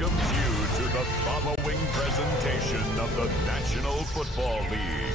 welcomes you to the following presentation of the National Football League.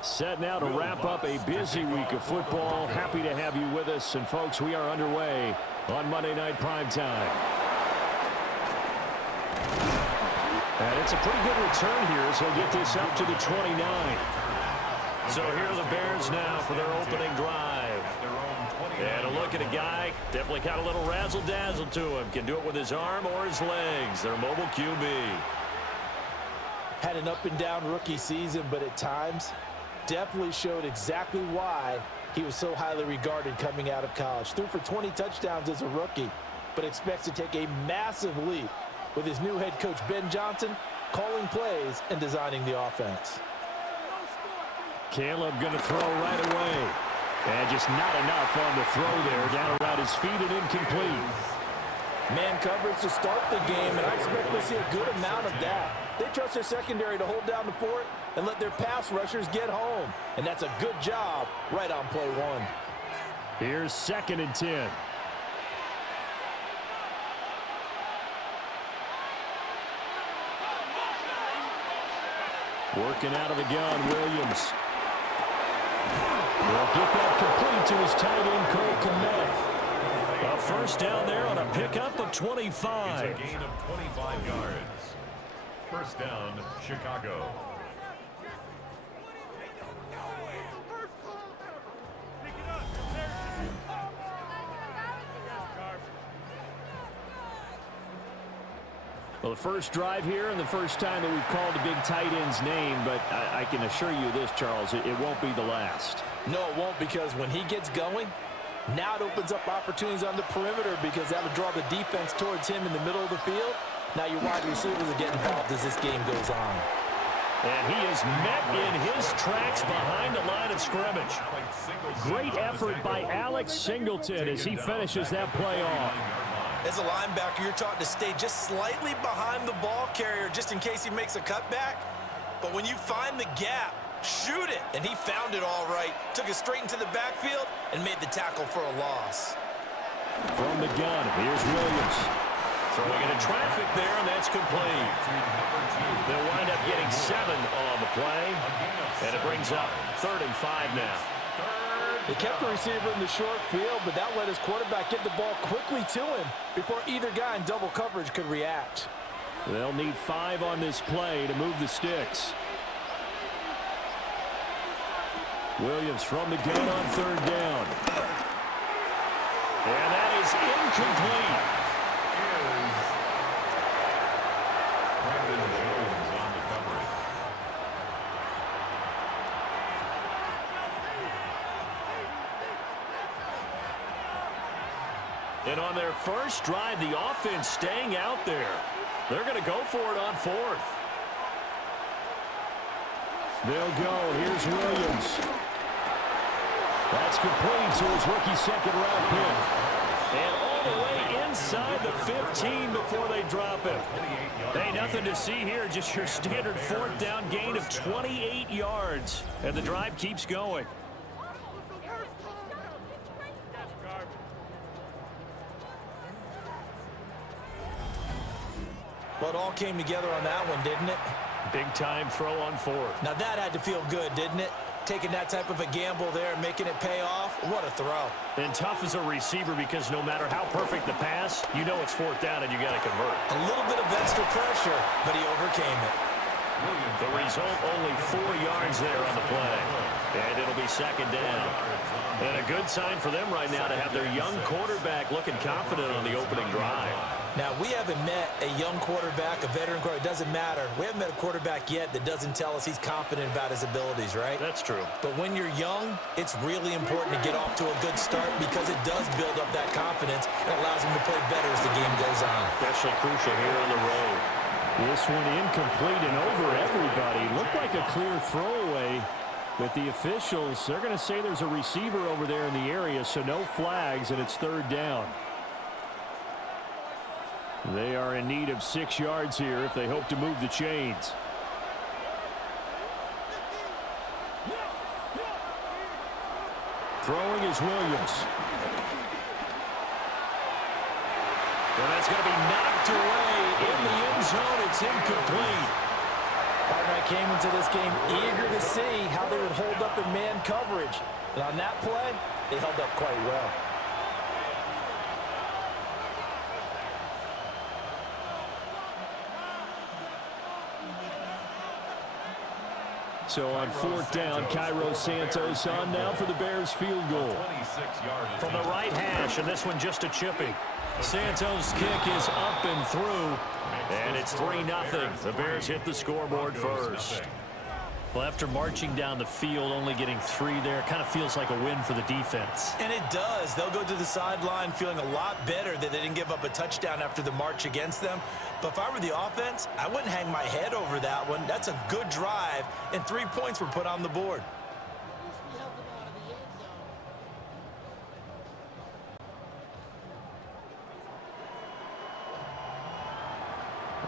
Set now to wrap up a busy week of football. Happy to have you with us. And, folks, we are underway on Monday Night Primetime. And it's a pretty good return here as he'll get this up to the 29. So here are the Bears now for their opening drive. And a look at a guy, definitely got a little razzle-dazzle to him. Can do it with his arm or his legs. Their mobile QB. Had an up-and-down rookie season, but at times definitely showed exactly why he was so highly regarded coming out of college. Threw for 20 touchdowns as a rookie, but expects to take a massive leap with his new head coach, Ben Johnson, calling plays and designing the offense. Caleb going to throw right away. And just not enough on the throw there. Down around his feet and incomplete. Man coverage to start the game, and I expect we'll see a good amount of that. They trust their secondary to hold down the fort and let their pass rushers get home. And that's a good job right on play one. Here's 2nd and 10. Working out of the gun, Williams. Will get that complete to his tight end, Cole Kmet. A first down there on a pickup of 25. It's a gain of 25 yards. First down, Chicago. Well, the first drive here and the first time that we've called a big tight end's name, but I can assure you this, Charles, it won't be the last. No, it won't, because when he gets going, now it opens up opportunities on the perimeter because that'll draw the defense towards him in the middle of the field. Now your wide receivers are getting involved as this game goes on. And he is met in his tracks behind the line of scrimmage. Great effort by Alex Singleton as he finishes that play off. As a linebacker, you're taught to stay just slightly behind the ball carrier just in case he makes a cutback. But when you find the gap, shoot it. And he found it all right. Took it straight into the backfield and made the tackle for a loss. From the gun, here's Williams. Throwing into traffic there, and that's complete. They'll wind up getting 7 on the play. And it brings up 3rd and 5 now. They kept the receiver in the short field, but that let his quarterback get the ball quickly to him before either guy in double coverage could react. They'll need 5 on this play to move the sticks. Williams from the gun on 3rd down. And that is incomplete. And on their first drive, the offense staying out there. They're going to go for it on 4th. They'll go. Here's Williams. That's complete to his rookie 2nd-round pick. And all the way inside the 15 before they drop him. Hey, nothing to see here. Just your standard 4th down gain of 28 yards. And the drive keeps going. Well, it all came together on that one, didn't it? Big-time throw on fourth. Now that had to feel good, didn't it? Taking that type of a gamble there and making it pay off. What a throw. And tough as a receiver because no matter how perfect the pass, you know it's fourth down and you got to convert. A little bit of extra pressure, but he overcame it. The result, only 4 yards there on the play. And it'll be second down. And a good sign for them right now to have their young quarterback looking confident on the opening drive. Now, we haven't met a young quarterback, a veteran quarterback. It doesn't matter. We haven't met a quarterback yet that doesn't tell us he's confident about his abilities, right? That's true. But when you're young, it's really important to get off to a good start because it does build up that confidence and allows him to play better as the game goes on. Especially crucial here on the road. This one incomplete and over everybody. Looked like a clear throwaway, but the officials, they're going to say there's a receiver over there in the area, so no flags, and it's third down. They are in need of 6 yards here if they hope to move the chains. Throwing is Williams. And that's going to be knocked away in the end zone. It's incomplete. Partner, I came into this game eager to see how they would hold up in man coverage. And on that play, they held up quite well. So on fourth down, Cairo Santos on now for the Bears field goal. From the right hash, and this one just a chipping. Santos' kick is up and through, and it's 3-0. The Bears hit the scoreboard first. Well, after marching down the field, only getting 3 there, kind of feels like a win for the defense. And it does. They'll go to the sideline feeling a lot better that they didn't give up a touchdown after the march against them. But if I were the offense, I wouldn't hang my head over that one. That's a good drive, and 3 points were put on the board.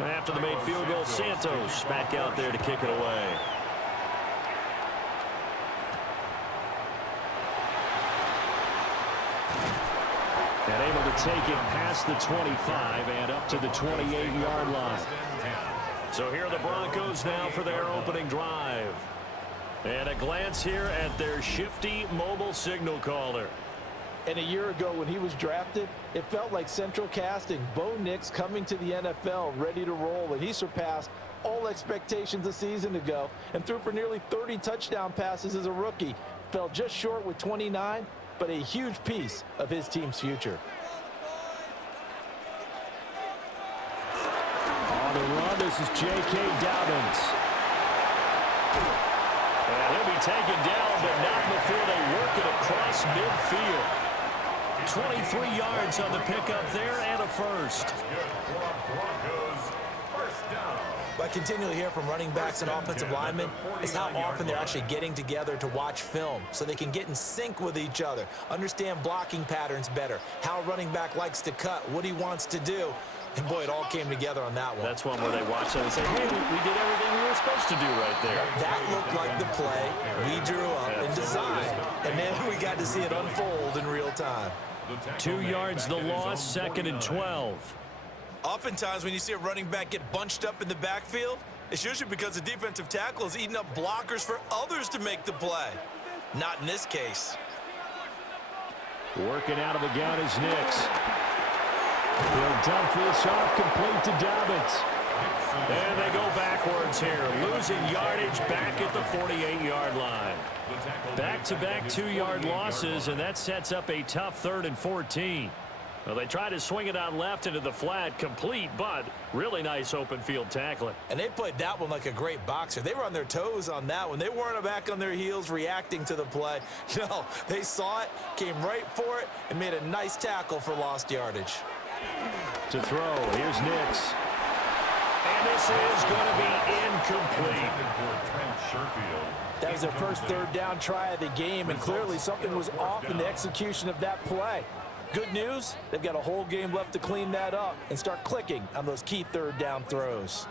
After the made field goal, Santos back out there to kick it away. And able to take it past the 25 and up to the 28-yard line. So here are the Broncos now for their opening drive. And a glance here at their shifty mobile signal caller. And a year ago when he was drafted, it felt like central casting. Bo Nix coming to the NFL ready to roll, and he surpassed all expectations a season ago and threw for nearly 30 touchdown passes as a rookie. Fell just short with 29, but a huge piece of his team's future. On the run, this is J.K. Dobbins. And he'll be taken down, but not before they work it across midfield. 23 yards on the pickup there and a first. What I continually hear from running backs and offensive linemen is how often they're actually getting together to watch film so they can get in sync with each other, understand blocking patterns better, how a running back likes to cut, what he wants to do. And, boy, it all came together on that one. That's one where they watch it and say, hey, we did everything we were supposed to do right there. That looked like the play we drew up and designed. And then we got to see it unfold in real time. 2 yards the loss, 2nd and 12. Oftentimes when you see a running back get bunched up in the backfield, it's usually because the defensive tackle is eating up blockers for others to make the play. Not in this case. Working out of the gun is Nix. He'll dump this off complete to Dobbins. And they go backwards here, losing yardage back at the 48-yard line. Back-to-back 2-yard losses, and that sets up a tough 3rd and 14. Well, they try to swing it out left into the flat, complete, but really nice open field tackling. And they played that one like a great boxer. They were on their toes on that one. They weren't back on their heels reacting to the play. No, they saw it, came right for it, and made a nice tackle for lost yardage. To throw, here's Nix. And this is going to be incomplete. That was their first 3rd down try of the game, and clearly something was off in the execution of that play. Good news, they've got a whole game left to clean that up and start clicking on those key 3rd down throws.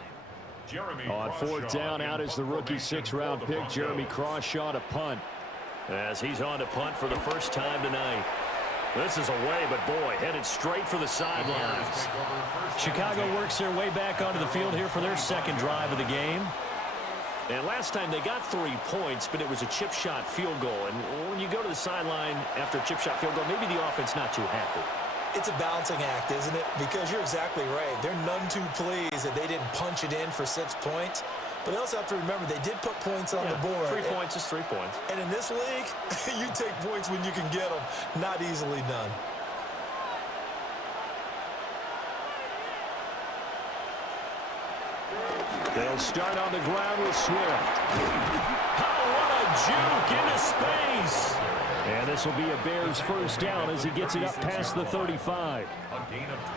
On 4th down, out is the rookie 6th-round pick, Jeremy Crawshaw, to punt. As he's on to punt for the first time tonight. This is away, but boy, headed straight for the sidelines. Chicago works their way back onto the field here for their 2nd drive of the game. And last time they got 3 points, but it was a chip shot field goal. And when you go to the sideline after a chip shot field goal, maybe the offense not too happy. It's a balancing act, isn't it? Because you're exactly right. They're none too pleased that they didn't punch it in for 6 points. But they also have to remember they did put points on the board. 3 points is 3 points. And in this league, you take points when you can get them. Not easily done. They'll start on the ground with Swift. Oh, what a juke into space. And this will be a Bears first down as he gets it up past the 35.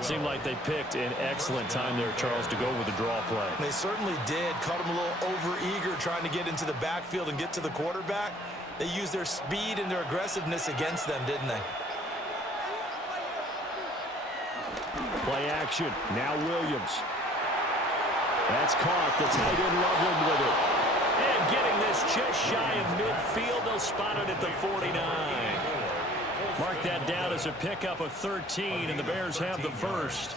Seemed like they picked an excellent time there, Charles, to go with the draw play. They certainly did. Caught him a little over-eager trying to get into the backfield and get to the quarterback. They used their speed and their aggressiveness against them, didn't they? Play action. Now Williams. That's caught. The tight end Loveland with it. And getting this just shy of midfield, they'll spot it at the 49. Mark that down as a pickup of 13, and the Bears have the first.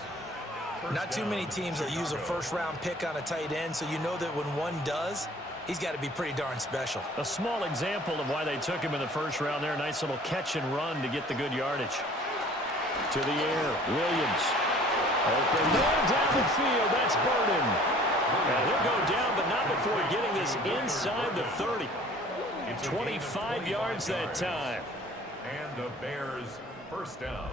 Not too many teams will use a first-round pick on a tight end, so you know that when one does, he's got to be pretty darn special. A small example of why they took him in the first round there. A nice little catch and run to get the good yardage. To the air, Williams. Open man down the field. That's Burden. And he'll go down, but not before getting this inside the 30. 25 yards that time. And the Bears first down.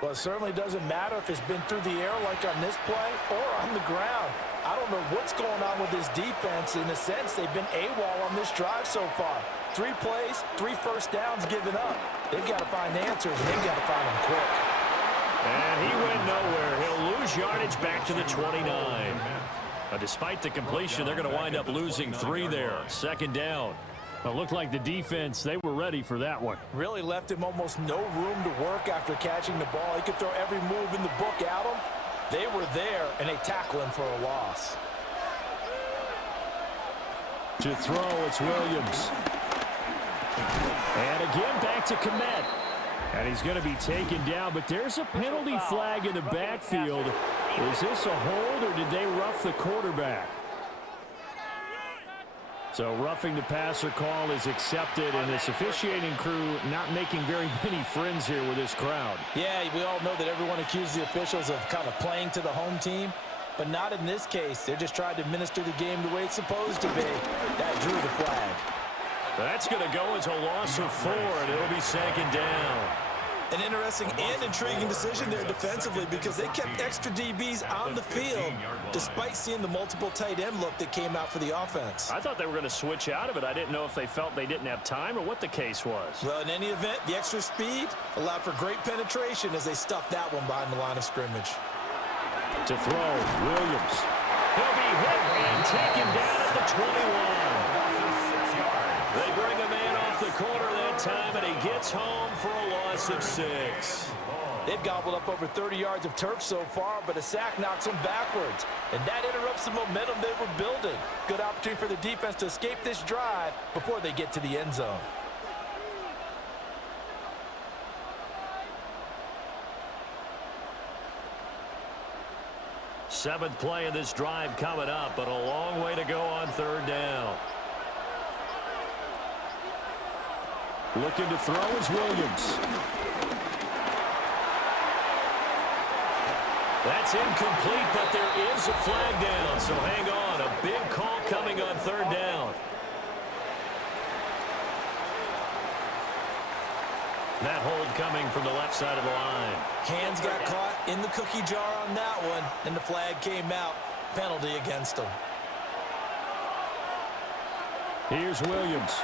Well, it certainly doesn't matter if it's been through the air like on this play or on the ground. I don't know what's going on with this defense. In a sense, they've been AWOL on this drive so far. 3 plays, 3 first downs given up. They've got to find answers, and they've got to find them quick. And he went nowhere. He'll lose yardage back to the 29. Despite the completion, they're going to wind up losing 3 there. Second down. Well, it looked like the defense, they were ready for that one. Really left him almost no room to work after catching the ball. He could throw every move in the book at him. They were there, and they tackle him for a loss. To throw, it's Williams. And again, back to Kmet. And he's going to be taken down, but there's a penalty flag in the backfield. Is this a hold, or did they rough the quarterback? So roughing the passer call is accepted, and this officiating crew not making very many friends here with this crowd. Yeah, we all know that everyone accuses the officials of kind of playing to the home team, but not in this case. They're just trying to administer the game the way it's supposed to be. That drew the flag. That's going to go as a loss of 4, and it'll be second down. An interesting and intriguing decision there defensively because they kept extra DBs on the field despite seeing the multiple tight end look that came out for the offense. I thought they were going to switch out of it. I didn't know if they felt they didn't have time or what the case was. Well, in any event, the extra speed allowed for great penetration as they stuffed that one behind the line of scrimmage. To throw, Williams. He'll be hit and taken down at the 21. They bring a man off the corner that time, and he gets home for a loss of 6. They've gobbled up over 30 yards of turf so far, but a sack knocks them backwards, and that interrupts the momentum they were building. Good opportunity for the defense to escape this drive before they get to the end zone. Seventh play of this drive coming up, but a long way to go on third down. Looking to throw is Williams. That's incomplete, but there is a flag down, so hang on. A big call coming on third down. That hold coming from the left side of the line. Hands got caught in the cookie jar on that one, and the flag came out. Penalty against them. Here's Williams.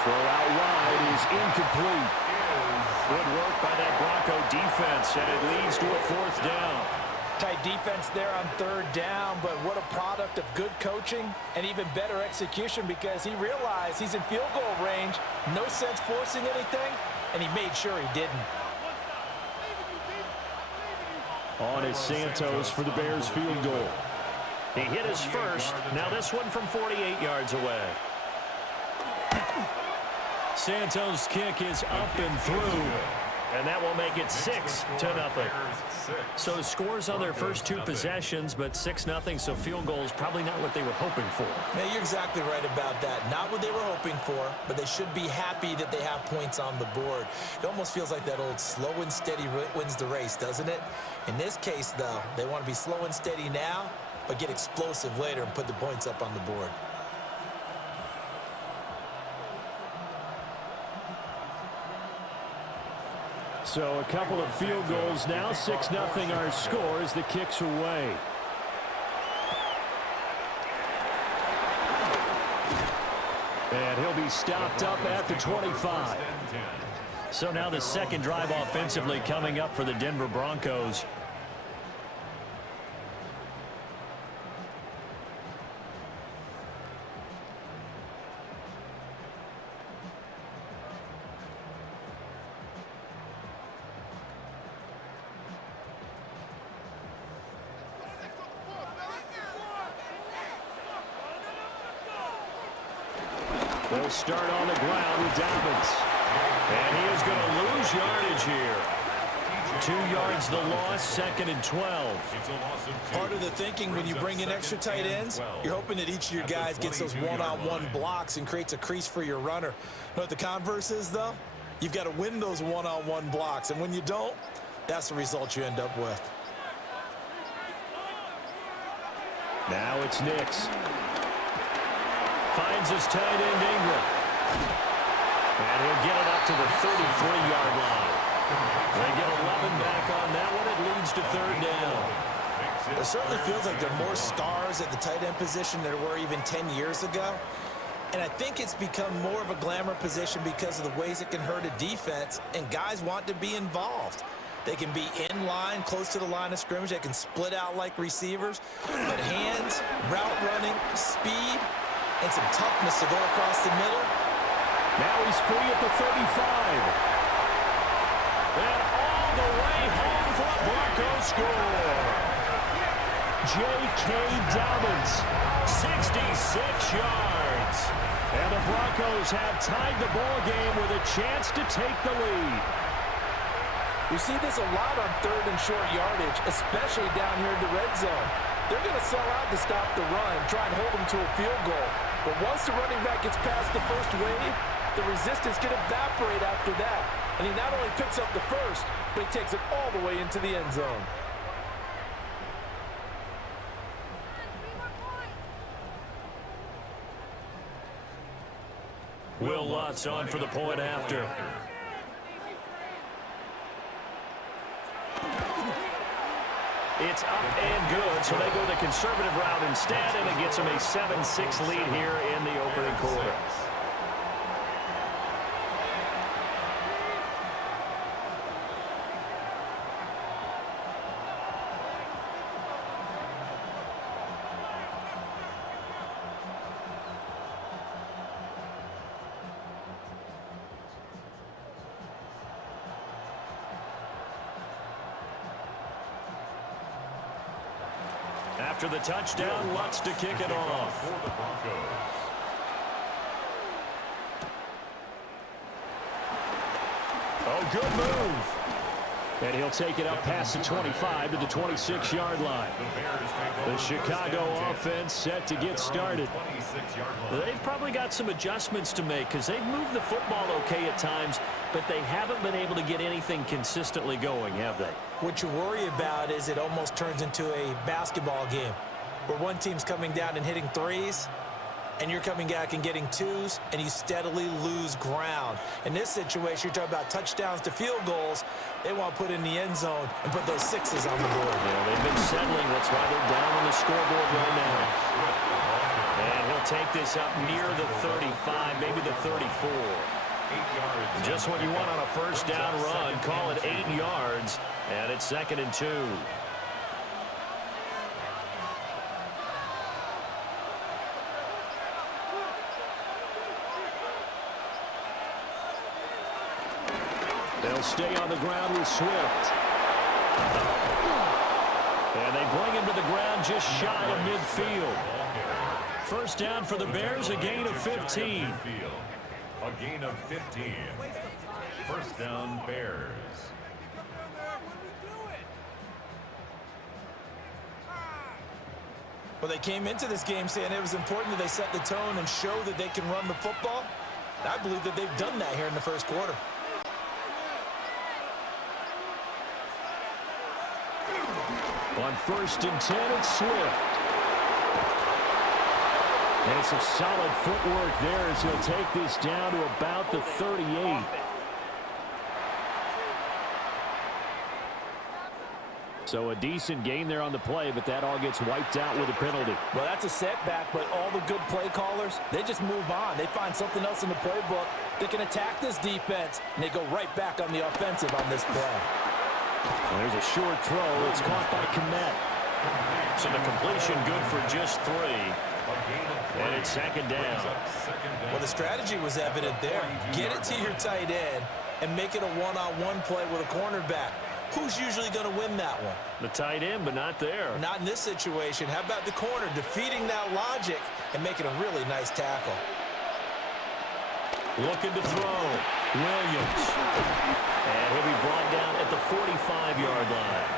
Throw out wide is incomplete. Good work by that Bronco defense, and it leads to a fourth down. Tight defense there on third down, but what a product of good coaching and even better execution because he realized he's in field goal range. No sense forcing anything, and he made sure he didn't. On is Santos for the Bears field goal. He hit his first. Now this one from 48 yards away. Santos' kick is up and through. And that will make it 6-0. So the scores on their first two possessions, but 6-0, so field goals probably not what they were hoping for. Yeah, you're exactly right about that. Not what they were hoping for, but they should be happy that they have points on the board. It almost feels like that old slow and steady wins the race, doesn't it? In this case, though, they want to be slow and steady now, but get explosive later and put the points up on the board. So a couple of field goals now. 6-0 our score as the kick's away. And he'll be stopped up at the 25. So now the second drive offensively coming up for the Denver Broncos. They'll start on the ground with Dobbins. And he is going to lose yardage here. 2 yards the loss, 2nd and 12. Part of the thinking when you bring in extra tight ends, you're hoping that each of your guys gets those one-on-one blocks and creates a crease for your runner. You know what the converse is, though? You've got to win those one-on-one blocks, and when you don't, that's the result you end up with. Now it's Nix. Finds his tight end, Ingram. And he'll get it up to the 33-yard line. They get 11 back on that one. It leads to 3rd down. It certainly feels like there are more stars at the tight end position than there were even 10 years ago. And I think it's become more of a glamour position because of the ways it can hurt a defense, and guys want to be involved. They can be in line, close to the line of scrimmage. They can split out like receivers. But hands, route running, speed, and some toughness to go across the middle. Now he's free at the 35. And all the way home for a Broncos score. J.K. Dobbins, 66 yards. And the Broncos have tied the ball game with a chance to take the lead. We see this a lot on 3rd and short yardage, especially down here in the red zone. They're going to sell out to stop the run, try and hold them to a field goal. But once the running back gets past the first wave, the resistance can evaporate after that. And he not only picks up the first, but he takes it all the way into the end zone. Will Lutz on for the point after. It's up and good, so they go the conservative route instead, and it gets them a 7-6 lead here in the opening quarter. After the touchdown, Lutz to kick it off. Oh, good move. And he'll take it up past the 25 to the 26-yard line. The Chicago offense set to get started. They've probably got some adjustments to make because they've moved the football okay at times, but they haven't been able to get anything consistently going, have they? What you worry about is it almost turns into a basketball game where one team's coming down and hitting threes, and you're coming back and getting twos, and you steadily lose ground. In this situation, you're talking about touchdowns to field goals. They want to put in the end zone and put those sixes on the board. Yeah, they've been settling. That's why they're down on the scoreboard right now. And he'll take this up near the 35, maybe the 34. Just what you want on a first down run. Call it 8 yards, and it's 2nd and 2. They'll stay on the ground with Swift. And they bring him to the ground just shy of midfield. First down for the Bears, a gain of 15. A gain of 15. First down, Bears. Well, they came into this game saying it was important that they set the tone and show that they can run the football. I believe that they've done that here in the first quarter. On 1st and 10, it's Swift. And some solid footwork there as he'll take this down to about the 38. So a decent gain there on the play, but that all gets wiped out with a penalty. Well, that's a setback, but all the good play callers, they just move on. They find something else in the playbook. They can attack this defense, and they go right back on the offensive on this play. Well, there's a short throw. It's caught by Kmet. So the completion good for just 3. And it's 2nd down. Well, the strategy was evident there. Get it to your tight end and make it a one-on-one play with a cornerback. Who's usually going to win that one? The tight end, but not there. Not in this situation. How about the corner defeating that logic and making a really nice tackle? Looking to throw. Williams. And he'll be brought down at the 45-yard line.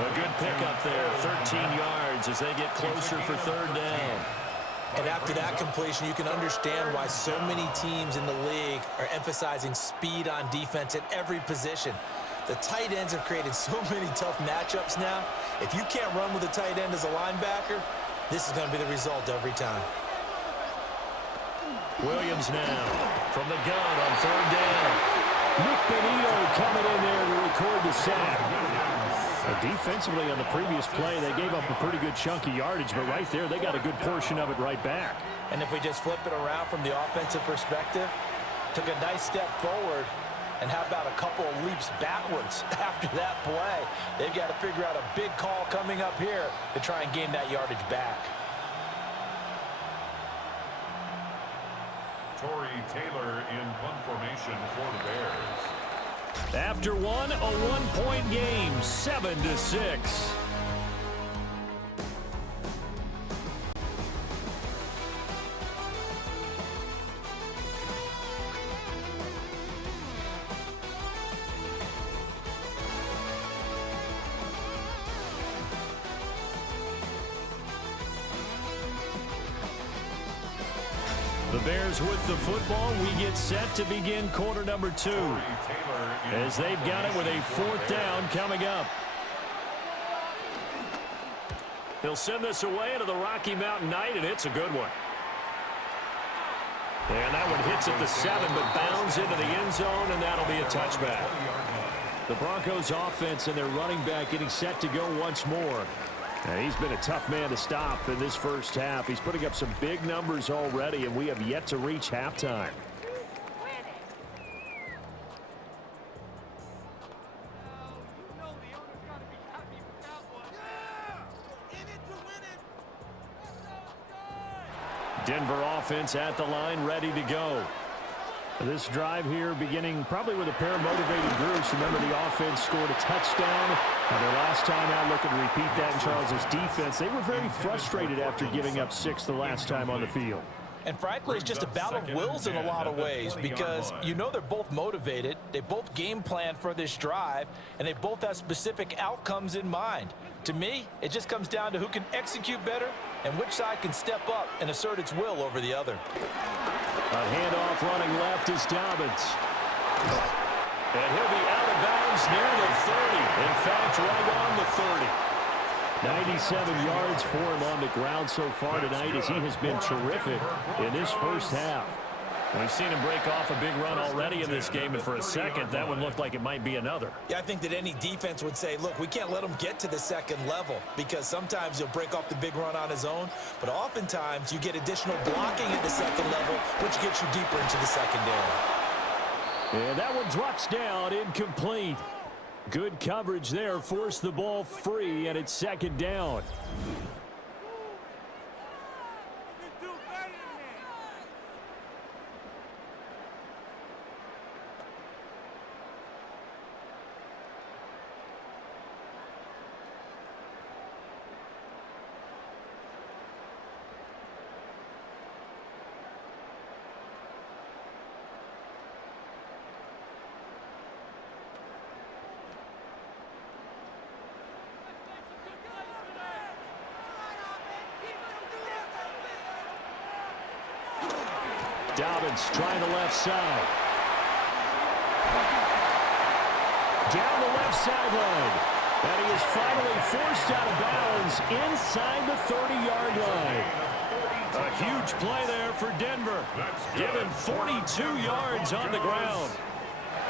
A good pickup there, 13 yards as they get closer for 3rd down. And after that completion, you can understand why so many teams in the league are emphasizing speed on defense at every position. The tight ends have created so many tough matchups now. If you can't run with a tight end as a linebacker, this is going to be the result every time. Williams now from the gun on 3rd down. Nick Benito coming in there to record the sack. Defensively on the previous play, they gave up a pretty good chunky yardage, but right there, they got a good portion of it right back. And if we just flip it around from the offensive perspective, took a nice step forward, and how about a couple of leaps backwards after that play? They've got to figure out a big call coming up here to try and gain that yardage back. Torrey Taylor in punt formation for the Bears. After one, a 1-point game, 7-6. The Bears with the football. We get set to begin quarter number 2. As they've got it with a 4th down coming up. He'll send this away into the Rocky Mountain Night, and it's a good one. And that one hits at the 7, but bounds into the end zone, and that'll be a touchback. The Broncos offense and their running back getting set to go once more. And he's been a tough man to stop in this first half. He's putting up some big numbers already, and we have yet to reach halftime. Denver offense at the line, ready to go. This drive here beginning probably with a pair of motivated groups. Remember, the offense scored a touchdown. Their last time out, looking to repeat that in Charles's defense. They were very frustrated after giving up 6 the last time on the field. And frankly, it's just a battle of wills in a lot of ways because you know they're both motivated. They both game plan for this drive, and they both have specific outcomes in mind. To me, it just comes down to who can execute better and which side can step up and assert its will over the other. A handoff running left is Dobbins. And he'll be out of bounds near the 30. In fact, right on the 30. 97 yards for him on the ground so far tonight as he has been terrific in this first half. We've seen him break off a big run already in this game, and for a second, that one looked like it might be another. Yeah, I think that any defense would say, look, we can't let him get to the second level because sometimes he'll break off the big run on his own, but oftentimes you get additional blocking at the second level, which gets you deeper into the secondary. And that one drops down, incomplete. Good coverage there, forced the ball free, and it's 2nd down. Dobbins trying the left side. Down the left sideline. And he is finally forced out of bounds inside the 30-yard line. A huge play there for Denver. Given 42 yards on the ground.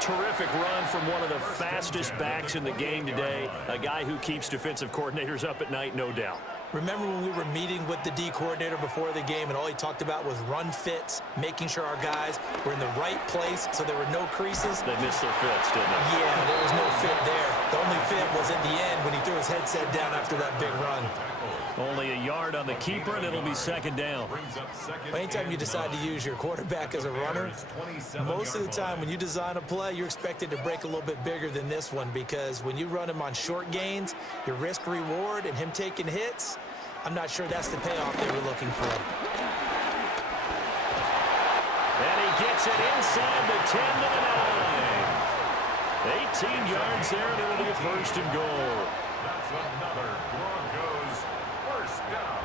Terrific run from one of the fastest backs in the game today. A guy who keeps defensive coordinators up at night, no doubt. Remember when we were meeting with the D coordinator before the game and all he talked about was run fits, making sure our guys were in the right place so there were no creases? They missed their fits, didn't they? Yeah, there was no fit there. The only fit was at the end when he threw his headset down after that big run. Only a yard on the keeper, and it'll be second down. Anytime you decide to use your quarterback as a runner, most of the time when you design a play, you're expected to break a little bit bigger than this one because when you run him on short gains, your risk-reward and him taking hits, I'm not sure that's the payoff they were looking for. And he gets it inside the 10 to the 9. 18 yards there, and it'll be first and goal. That's another Broncos first down.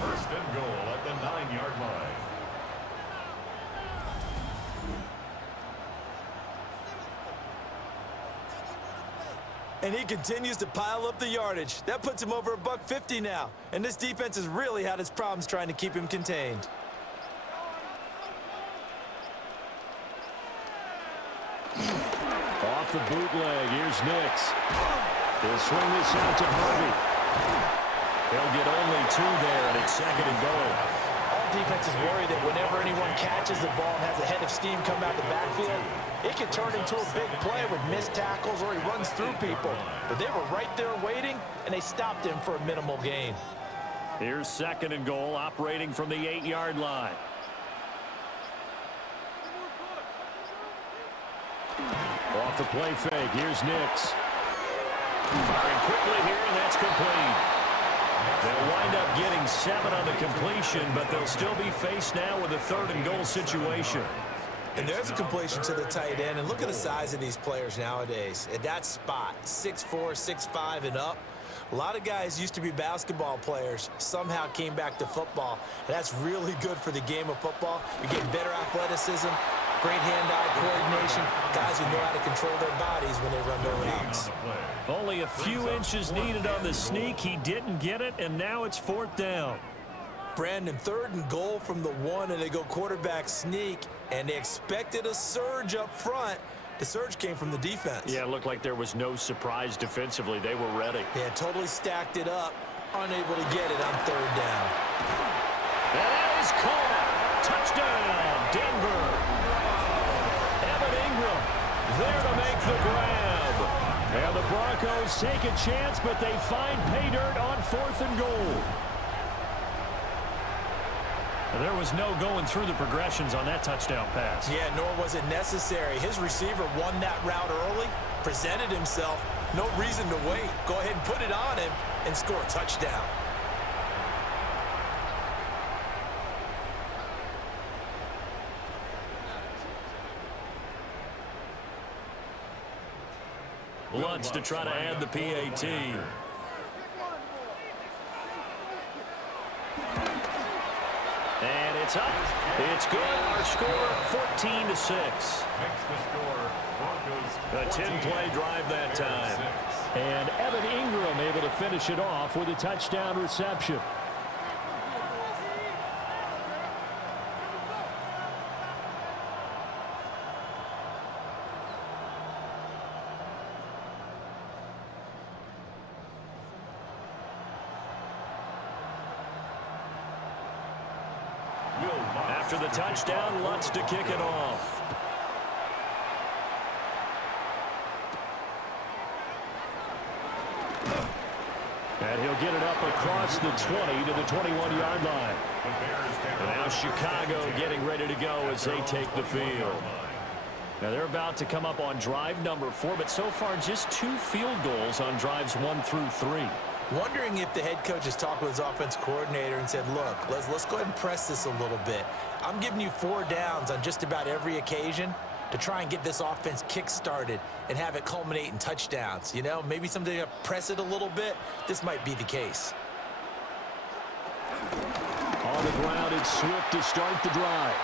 First and goal at the 9-yard line. And he continues to pile up the yardage. That puts him over $150 now. And this defense has really had its problems trying to keep him contained. Off the bootleg, here's Nix. He'll swing this out to Harvey. He'll get only 2 there, and it's second and goal. All defenses worry that whenever anyone catches the ball and has a head of steam come out the backfield, it can turn into a big play with missed tackles or he runs through people. But they were right there waiting, and they stopped him for a minimal gain. Here's second and goal, operating from the 8-yard line. Off the play fake, here's Nix. Firing quickly here, and that's complete. They'll wind up getting 7 on the completion, but they'll still be faced now with a third and goal situation. And there's a completion to the tight end. And look at the size of these players nowadays. At that spot, 6'4", 6'5", and up. A lot of guys used to be basketball players, somehow came back to football. And that's really good for the game of football. You're getting better athleticism, great hand-eye coordination, guys who know how to control their bodies when they run their routes. Only a few inches needed on the sneak. He didn't get it, and now it's fourth down. Brandon, third and goal from the 1, and they go quarterback sneak, and they expected a surge up front. The surge came from the defense. Yeah, it looked like there was no surprise defensively. They were ready. Yeah, totally stacked it up, unable to get it on third down. And that is caught. Touchdown, Denver. Evan Ingram there to make the grab. And the Broncos take a chance, but they find pay dirt on 4th and goal. There was no going through the progressions on that touchdown pass. Yeah, nor was it necessary. His receiver won that route early, presented himself. No reason to wait. Go ahead and put it on him and score a touchdown. Lutz to try to add the PAT. And it's up. It's good. Our score, 14-6. A 10-play drive that time. And Evan Ingram able to finish it off with a touchdown reception. After the touchdown, Lutz to kick it off. And he'll get it up across the 20 to the 21-yard line. And now Chicago getting ready to go as they take the field. Now they're about to come up on drive number 4, but so far just 2 field goals on drives 1 through 3. Wondering if the head coach has talked with his offense coordinator and said, look, let's go ahead and press this a little bit. I'm giving you 4 downs on just about every occasion to try and get this offense kick-started and have it culminate in touchdowns. You know, maybe someday to press it a little bit. This might be the case. On on the ground. It's Swift to start the drive.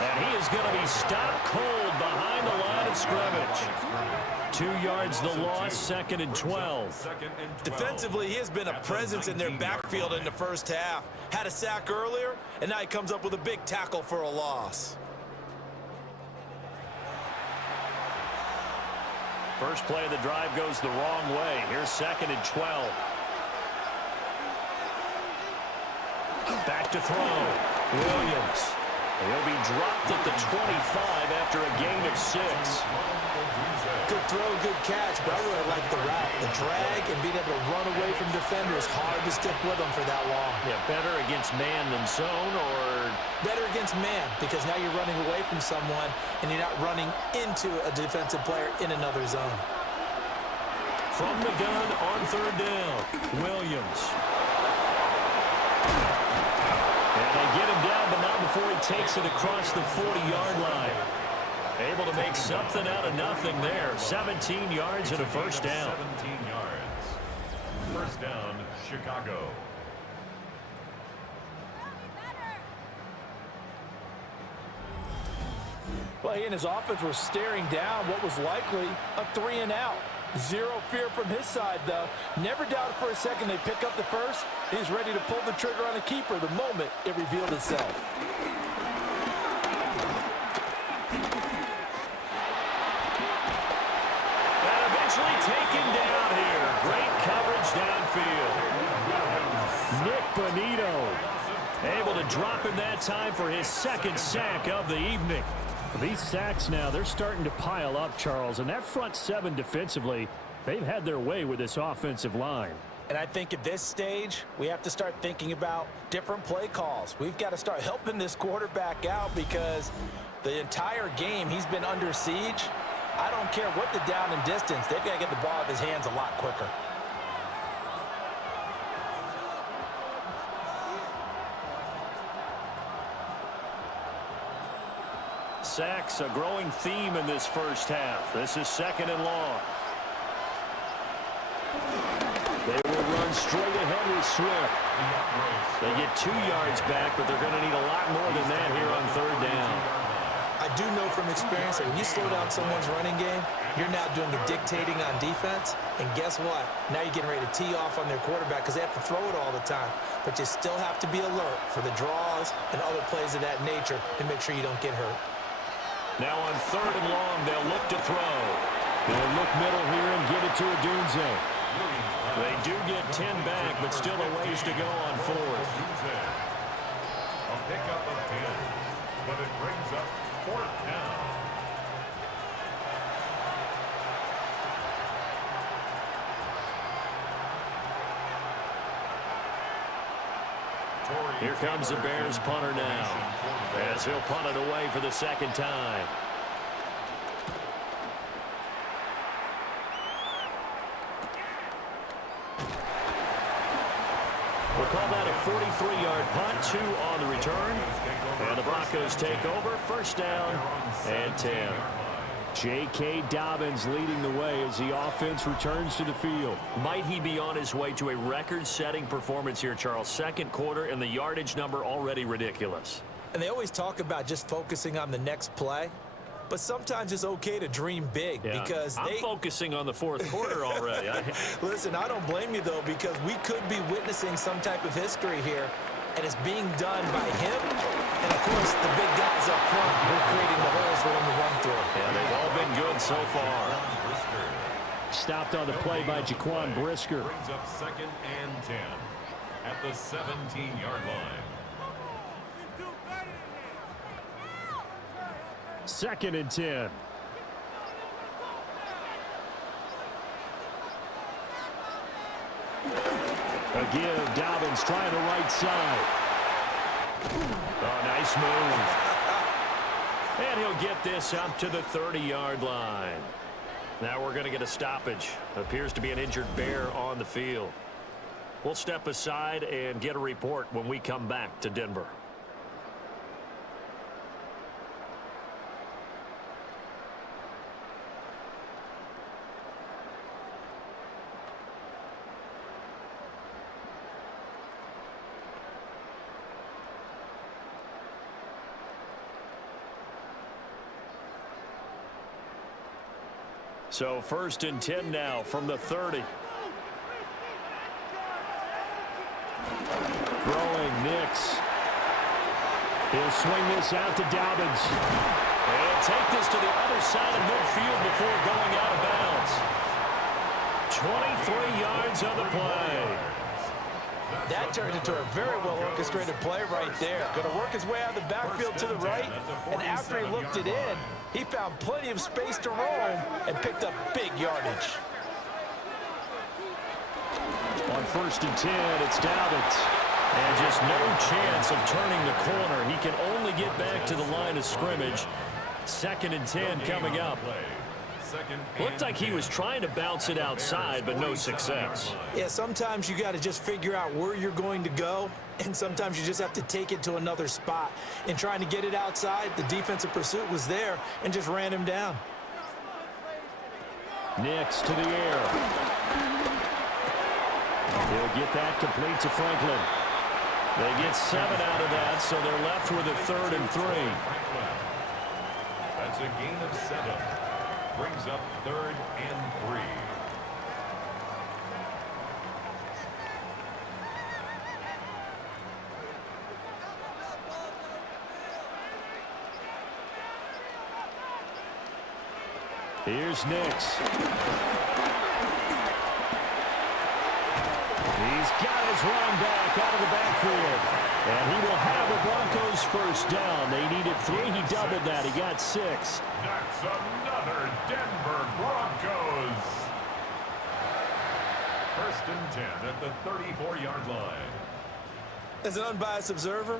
And he is going to be stopped cold behind the line of scrimmage. 2 yards the loss, 2nd and 12. Defensively, he has been a presence in their backfield in the first half. Had a sack earlier, and now he comes up with a big tackle for a loss. First play of the drive goes the wrong way. Here's 2nd and 12. Back to throw. Williams. He'll be dropped at the 25 after a gain of 6. Good throw, good catch, but I really like the route. The drag and being able to run away from defenders. Hard to stick with them for that long. Yeah, better against man than zone, or? Better against man, because now you're running away from someone and you're not running into a defensive player in another zone. From the gun on 3rd down, Williams. And they get him down, but not before he takes it across the 40-yard line. Able to make something out of nothing there. 17 yards and a first down. 17 yards. First down, Chicago. Well, he and his offense were staring down what was likely a 3-and-out. Zero fear from his side, though. Never doubted for a second they pick up the first. He's ready to pull the trigger on the keeper the moment it revealed itself. And eventually taken down here. Great coverage downfield. Nick Bonito able to drop him that time for his 2nd sack of the evening. These sacks now, they're starting to pile up, Charles. And that front 7 defensively, they've had their way with this offensive line. And I think at this stage, we have to start thinking about different play calls. We've got to start helping this quarterback out because the entire game he's been under siege. I don't care what the down and distance. They've got to get the ball out of his hands a lot quicker. Sacks, a growing theme in this first half. This is 2nd and long. They will run straight ahead with Swift. They get 2 yards back, but they're going to need a lot more than that here on 3rd down. I do know from experience that when you slow down someone's running game, you're now doing the dictating on defense. And guess what? Now you're getting ready to tee off on their quarterback because they have to throw it all the time. But you still have to be alert for the draws and other plays of that nature to make sure you don't get hurt. Now on 3rd and long, they'll look to throw. They'll look middle here and give it to Odunze. They do get 10 back, but still a ways to go on 4th. A pickup of 10, but it brings up 4th down. Here comes the Bears punter now, as he'll punt it away for the 2nd time. We'll call that a 43-yard punt, 2 on the return. And the Broncos take over, 1st down and 10. J.K. Dobbins leading the way as the offense returns to the field. Might he be on his way to a record-setting performance here, Charles? 2nd quarter, and the yardage number already ridiculous. And they always talk about just focusing on the next play. But sometimes it's okay to dream big because I'm focusing on the 4th quarter already. Listen, I don't blame you, though, because we could be witnessing some type of history here, and it's being done by him. And, of course, the big guys up front who are creating the holes for him to run through. Yeah, they've all been good so far. Stopped on the play by Jaquan Brisker. Brings up 2nd and 10 at the 17-yard line. 2nd and 10. A give, Dobbins trying the right side. Oh, nice move. And he'll get this up to the 30-yard line. Now we're going to get a stoppage. Appears to be an injured Bear on the field. We'll step aside and get a report when we come back to Denver. So 1st and 10 now from the 30. Throwing Nix. He'll swing this out to Dobbins. And take this to the other side of midfield before going out of bounds. 23 yards on the play. That turned into a very well-orchestrated play right there. Going to work his way out of the backfield to the right, and after he looked it in, he found plenty of space to roam and picked up big yardage. On 1st and 10, it's Dobbins. And just no chance of turning the corner. He can only get back to the line of scrimmage. 2nd and 10 coming up. Looked like he was trying to bounce it outside, but no success. Yeah, sometimes you got to just figure out where you're going to go, and sometimes you just have to take it to another spot. In trying to get it outside, the defensive pursuit was there and just ran him down. Nix to the air. He'll get that complete to Franklin. They get 7 out of that, so they're left with a 3rd and 3. That's a gain of 7. Brings up 3rd and 3. Here's Nix. He's got his running back out of the backfield. And he will have the Broncos 1st down. They needed 3. He doubled that. He got 6. That's another Denver Broncos. 1st and 10 at the 34-yard line. As an unbiased observer,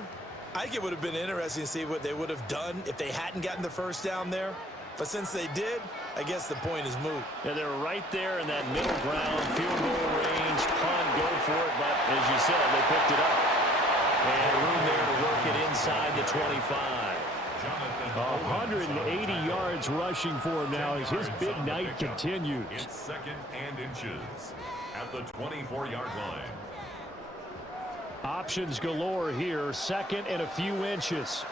I think it would have been interesting to see what they would have done if they hadn't gotten the 1st down there. But since they did, I guess the point is moot. Yeah, they're right there in that middle ground, field goal range, punt, go for it. But as you said, they picked it up. And room there to work it inside the 25. 180 yards rushing for him now as his big night continues. It's 2nd and inches at the 24-yard line. Options galore here. 2nd and a few inches.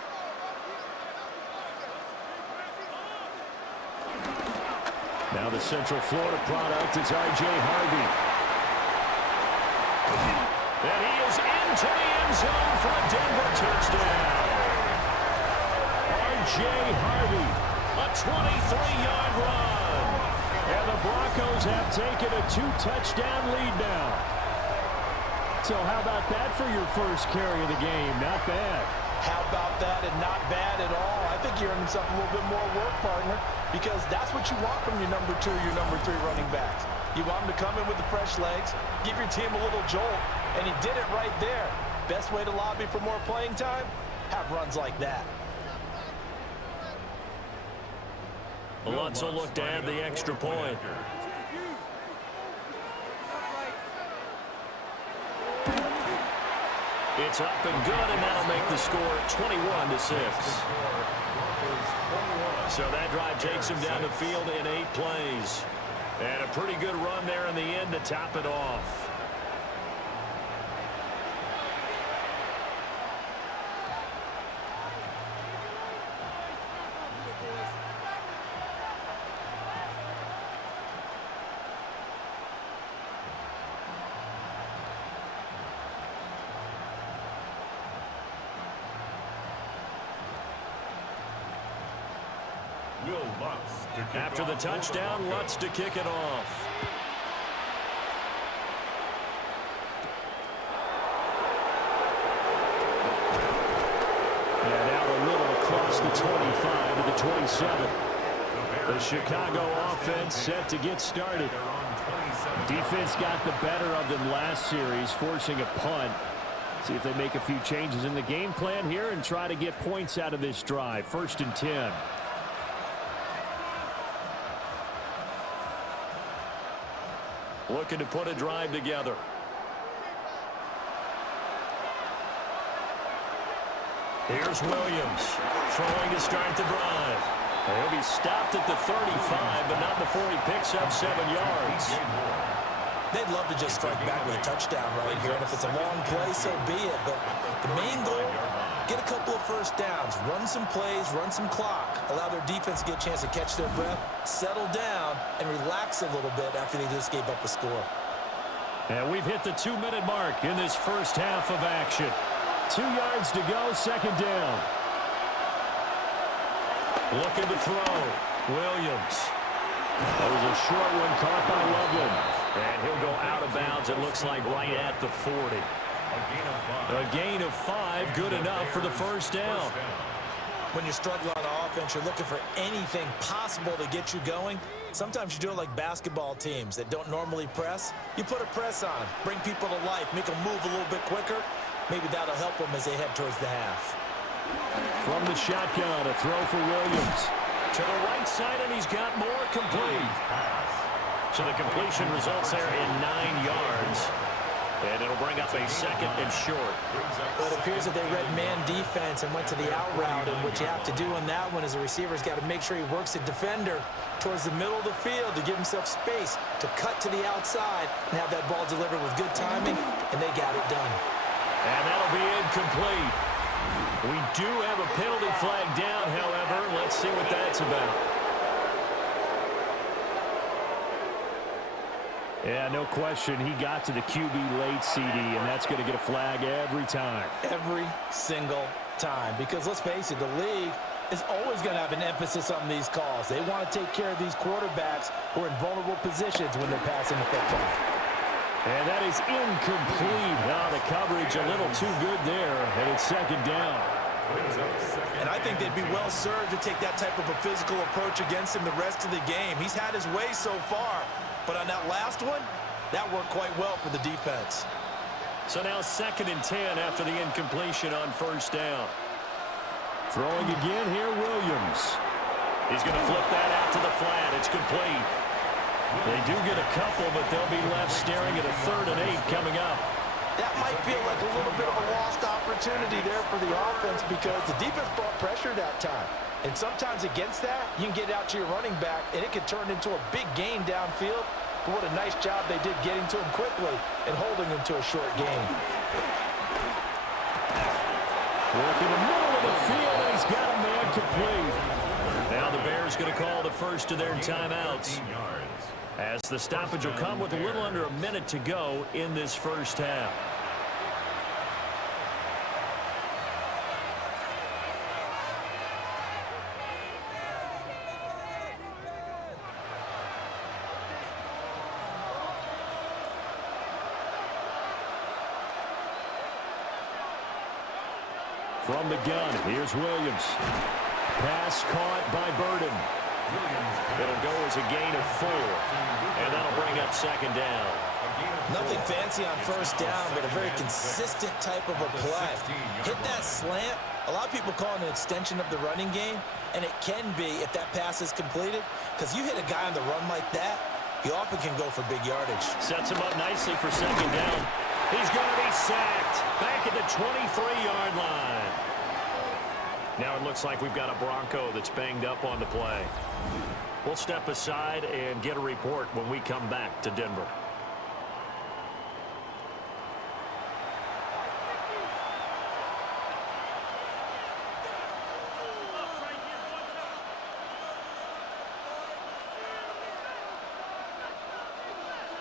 Now the Central Florida product is R.J. Harvey. And he is into the end zone for a Denver touchdown. R.J. Harvey, a 23-yard run. And the Broncos have taken a 2-touchdown lead now. So how about that for your 1st carry of the game? Not bad. How about that, and not bad at all. I think he earned himself a little bit more work, partner, because that's what you want from your number 2, your number 3 running backs. You want him to come in with the fresh legs, give your team a little jolt, and he did it right there. Best way to lobby for more playing time? Have runs like that. Lutz will look to add the extra point. It's up and good, and that'll make the score 21-6. So that drive takes him down the field in 8 plays. And a pretty good run there in the end to top it off. After the touchdown, Lutz to kick it off. And out a little across the 25 to the 27. The Chicago offense set to get started. Defense got the better of them last series, forcing a punt. See if they make a few changes in the game plan here and try to get points out of this drive. 1st and 10. Looking to put a drive together. Here's Williams throwing to start the drive. He'll be stopped at the 35, but not before he picks up 7 yards. They'd love to just strike back with a touchdown right here, and if it's a long play, so be it. But the main goal, get a couple of first downs, run some plays, run some clock, allow their defense to get a chance to catch their breath, settle down, and relax a little bit after they just gave up a score. And we've hit the 2-minute mark in this first half of action. 2 yards to go, second down. Looking to throw. Williams. That was a short one caught by Loveland. And he'll go out of bounds, it looks like, right at the 40. A gain of 5, good enough for the first down. When you're struggling on offense, you're looking for anything possible to get you going. Sometimes you do it like basketball teams that don't normally press. You put a press on, bring people to life, make them move a little bit quicker. Maybe that'll help them as they head towards the half. From the shotgun, a throw for Williams. To the right side, and he's got more complete. So the completion results there in 9 yards. And it'll bring up a second and short. Well, it appears that they read man defense and went to the out route. And what you have to do on that one is the receiver's got to make sure he works the defender towards the middle of the field to give himself space to cut to the outside and have that ball delivered with good timing, and they got it done. And that'll be incomplete. We do have a penalty flag down, however. Let's see what that's about. Yeah, no question. He got to the QB late, CD, and that's going to get a flag every time. Every single time. Because let's face it, the league is always going to have an emphasis on these calls. They want to take care of these quarterbacks who are in vulnerable positions when they're passing the football. And that is incomplete. The coverage a little too good there, and it's second down. And I think they'd be well served to take that type of a physical approach against him the rest of the game. He's had his way so far, but on that last one, that worked quite well for the defense. So now 2nd and 10 after the incompletion on first down. Throwing again here, Williams. He's going to flip that out to the flat. It's complete. They do get a couple, but they'll be left staring at a 3rd and 8 coming up. That might feel like a little bit of a lost opportunity there for the offense because the defense brought pressure that time. And sometimes against that, you can get out to your running back, and it can turn into a big gain downfield. But what a nice job they did getting to him quickly and holding him to a short gain. Working the middle of the field, and he's got a man complete. Now the Bears going to call the first of their timeouts, as the stoppage will come with a little under a minute to go in this first half. From the gun, here's Williams. Pass caught by Burden. It'll go as a gain of 4, and that'll bring up second down. Nothing fancy on first down, but a very consistent type of a play. Hit that slant. A lot of people call it an extension of the running game, and it can be if that pass is completed, because you hit a guy on the run like that, you often can go for big yardage. Sets him up nicely for second down. He's going to be sacked back at the 23-yard line. Now it looks like we've got a Bronco that's banged up on the play. We'll step aside and get a report when we come back to Denver.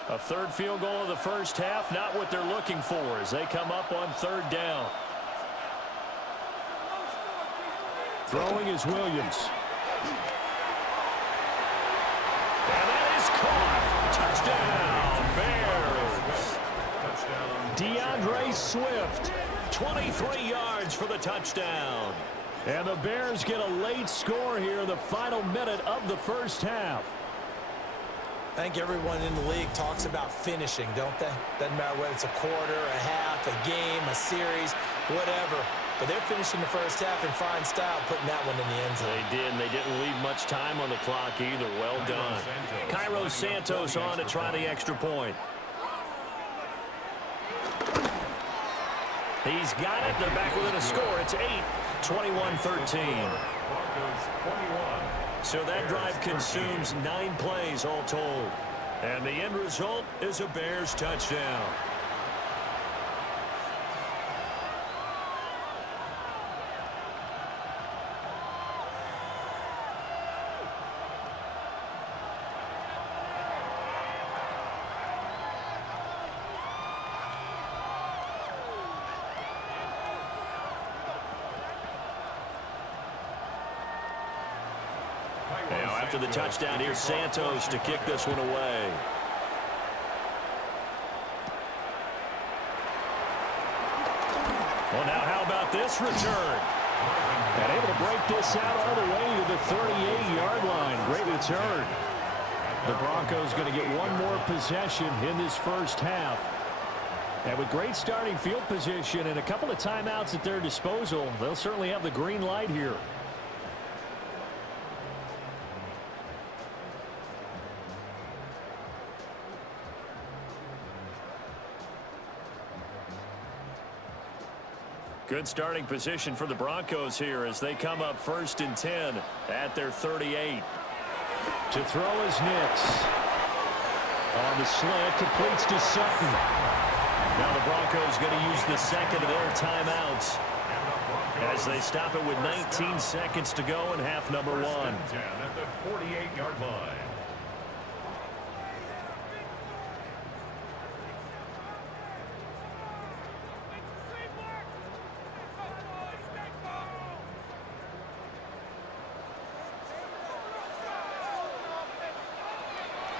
A 3rd field goal of the first half, not what they're looking for as they come up on 3rd down. Throwing is Williams. And that is caught. Touchdown, Bears. DeAndre Swift, 23 yards for the touchdown. And the Bears get a late score here in the final minute of the first half. I think everyone in the league talks about finishing, don't they? Doesn't matter whether it's a quarter, a half, a game, a series, whatever. But they're finishing the first half in fine style, putting that one in the end zone. They did, and they didn't leave much time on the clock either. Well done. Cairo Santos on to try the extra point. He's got it. They're back within a score. It's 8, 21-13. So that drive consumes 9 plays all told. And the end result is a Bears touchdown. Now, after the touchdown, here's Santos to kick this one away. Well, now how about this return? And able to break this out all the way to the 38-yard line. Great return. The Broncos going to get one more possession in this first half. And with great starting field position and a couple of timeouts at their disposal, they'll certainly have the green light here. Good starting position for the Broncos here as they come up 1st and 10 at their 38. To throw is Nix. On the slant, completes to Sutton. Now the Broncos going to use the second of their timeouts as they stop it with 19 seconds to go in half number 1. At the 48-yard line.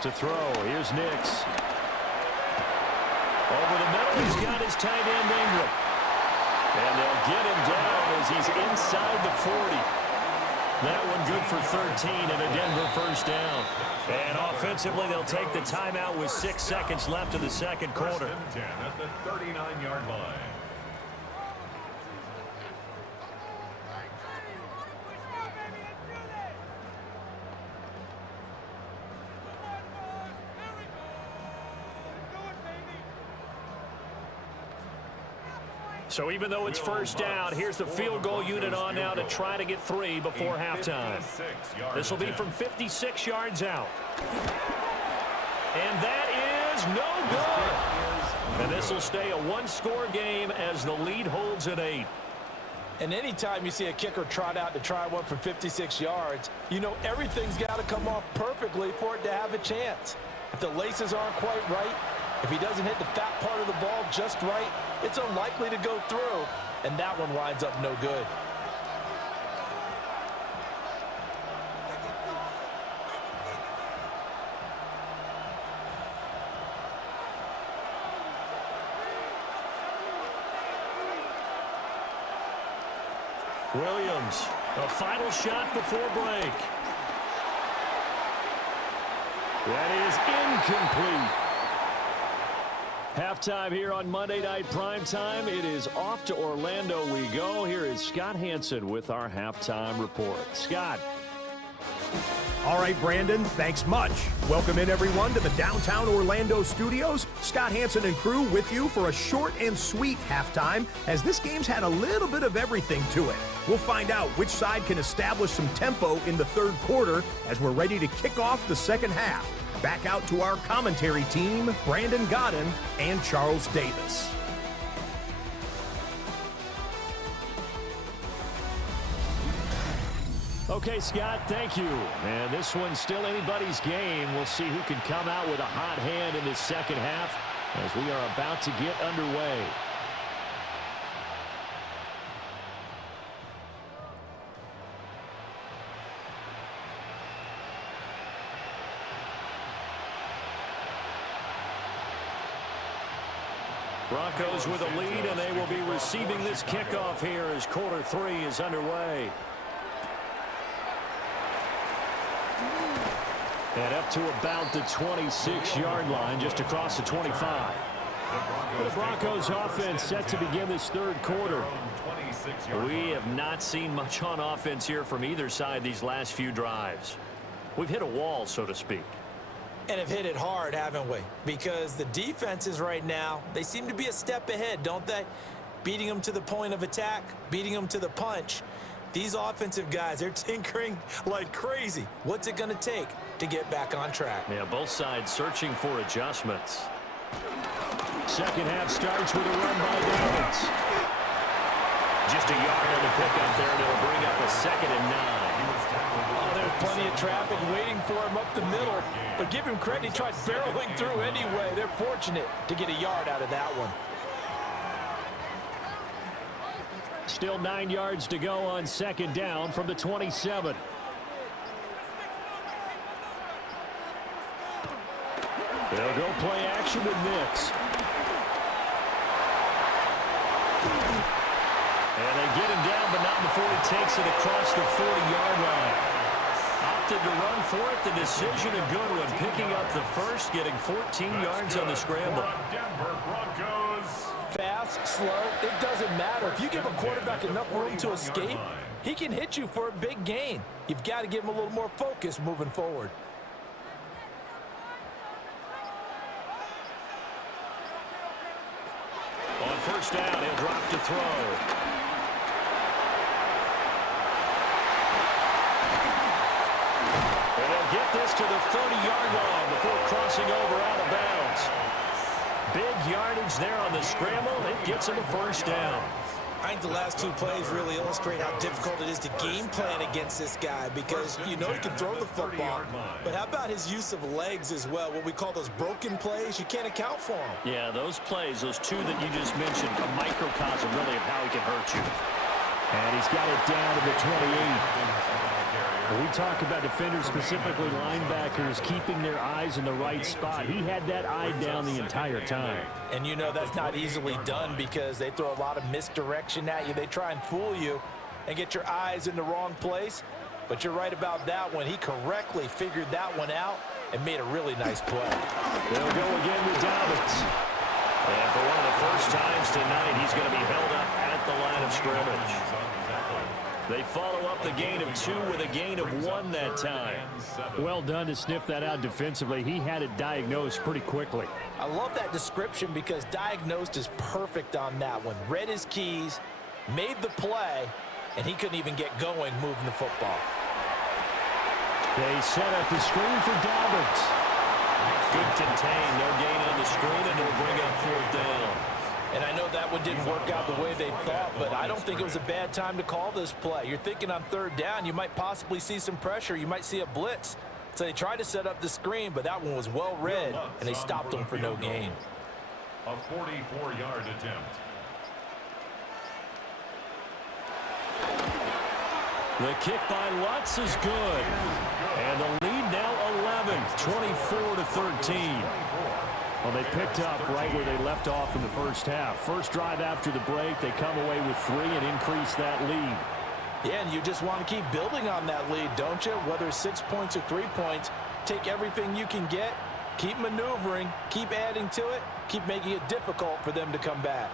To throw, here's Nix. Over the middle, he's got his tight end Ingram. And they'll get him down as he's inside the 40. That one good for 13 and a Denver first down. And offensively, they'll take the timeout with 6 seconds left in the second quarter. 1st and 10 at the 39-yard line. So even though it's first down, here's the field goal unit on now to try to get 3 before halftime. This will be from 56 yards out. And that is no good. And this will stay a one-score game as the lead holds at 8. And anytime you see a kicker trot out to try one from 56 yards, you know everything's got to come off perfectly for it to have a chance. If the laces aren't quite right, if he doesn't hit the fat part of the ball just right, it's unlikely to go through, and that one winds up no good. Williams, a final shot before break. That is incomplete. Halftime here on Monday Night Primetime. It is off to Orlando we go. Here is Scott Hansen with our halftime report. Scott. All right, Brandon, thanks much. Welcome in, everyone, to the downtown Orlando studios. Scott Hansen and crew with you for a short and sweet halftime, as this game's had a little bit of everything to it. We'll find out which side can establish some tempo in the third quarter as we're ready to kick off the second half. Back out to our commentary team, Brandon Godden and Charles Davis. Okay, Scott, thank you. And this one's still anybody's game. We'll see who can come out with a hot hand in this second half as we are about to get underway. Broncos with a lead, and they will be receiving this kickoff here as quarter 3 is underway. And up to about the 26-yard line, just across the 25. The Broncos offense set to begin this third quarter. We have not seen much on offense here from either side these last few drives. We've hit a wall, so to speak. And have hit it hard, haven't we? Because the defenses right now, they seem to be a step ahead, don't they? Beating them to the point of attack, beating them to the punch. These offensive guys, they're tinkering like crazy. What's it going to take to get back on track? Yeah, both sides searching for adjustments. Second half starts with a run by Dobbins. Just a yard on the pickup there, and it'll bring up a 2nd and 9. Oh, there's plenty of traffic waiting for him up the middle. But give him credit, he tried barreling through anyway. They're fortunate to get a yard out of that one. Still 9 yards to go on 2nd down from the 27. They'll go play action with Nix. And they get him down, but not before he takes it across the 40-yard line. Opted to run for it. The decision a good one. Picking up the first, getting 14 yards on the scramble. Denver Broncos. Fast, slow, it doesn't matter. If you give a quarterback enough room to escape, he can hit you for a big gain. You've got to give him a little more focus moving forward. On first down, he'll drop to throw. And he'll get this to the 30-yard line before crossing over out of bounds. Big yardage there on the scramble. It gets him a first down. I think the last 2 plays really illustrate how difficult it is to game plan against this guy because you know he can throw the football. But how about his use of legs as well, what we call those broken plays? You can't account for them. Yeah, those plays, those 2 that you just mentioned, a microcosm really of how he can hurt you. And he's got it down to the 28. When we talk about defenders, specifically linebackers, keeping their eyes in the right spot. He had that eye down the entire time. And you know that's not easily done because they throw a lot of misdirection at you. They try and fool you and get your eyes in the wrong place. But you're right about that one. He correctly figured that one out and made a really nice play. They'll go again with Dobbins. And for one of the first times tonight, he's going to be held up at the line of scrimmage. They follow up the gain of 2 with a gain of 1 that time. Well done to sniff that out defensively. He had it diagnosed pretty quickly. I love that description because diagnosed is perfect on that one. Read his keys, made the play, and he couldn't even get going moving the football. They set up the screen for Dobbins. Good contain, no gain on the screen, and it'll bring up 4th down. And I know that one didn't work out the way they thought, but I don't think it was a bad time to call this play. You're thinking on 3rd down, you might possibly see some pressure. You might see a blitz. So they tried to set up the screen, but that one was well read, and they stopped them for no gain. A 44-yard attempt. The kick by Lutz is good. And the lead now 11, 24-13. Well, they picked up right where they left off in the first half. First drive after the break, they come away with 3 and increase that lead. Yeah, and you just want to keep building on that lead, don't you? Whether it's 6 points or 3 points, take everything you can get, keep maneuvering, keep adding to it, keep making it difficult for them to come back.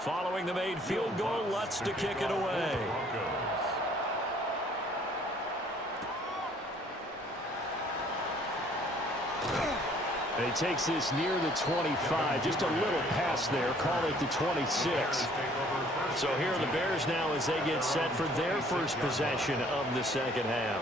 Following the made field goal, Lutz to kick it away. He takes this near the 25. Just a little pass there. Call it the 26. So here are the Bears now as they get set for their first possession of the second half.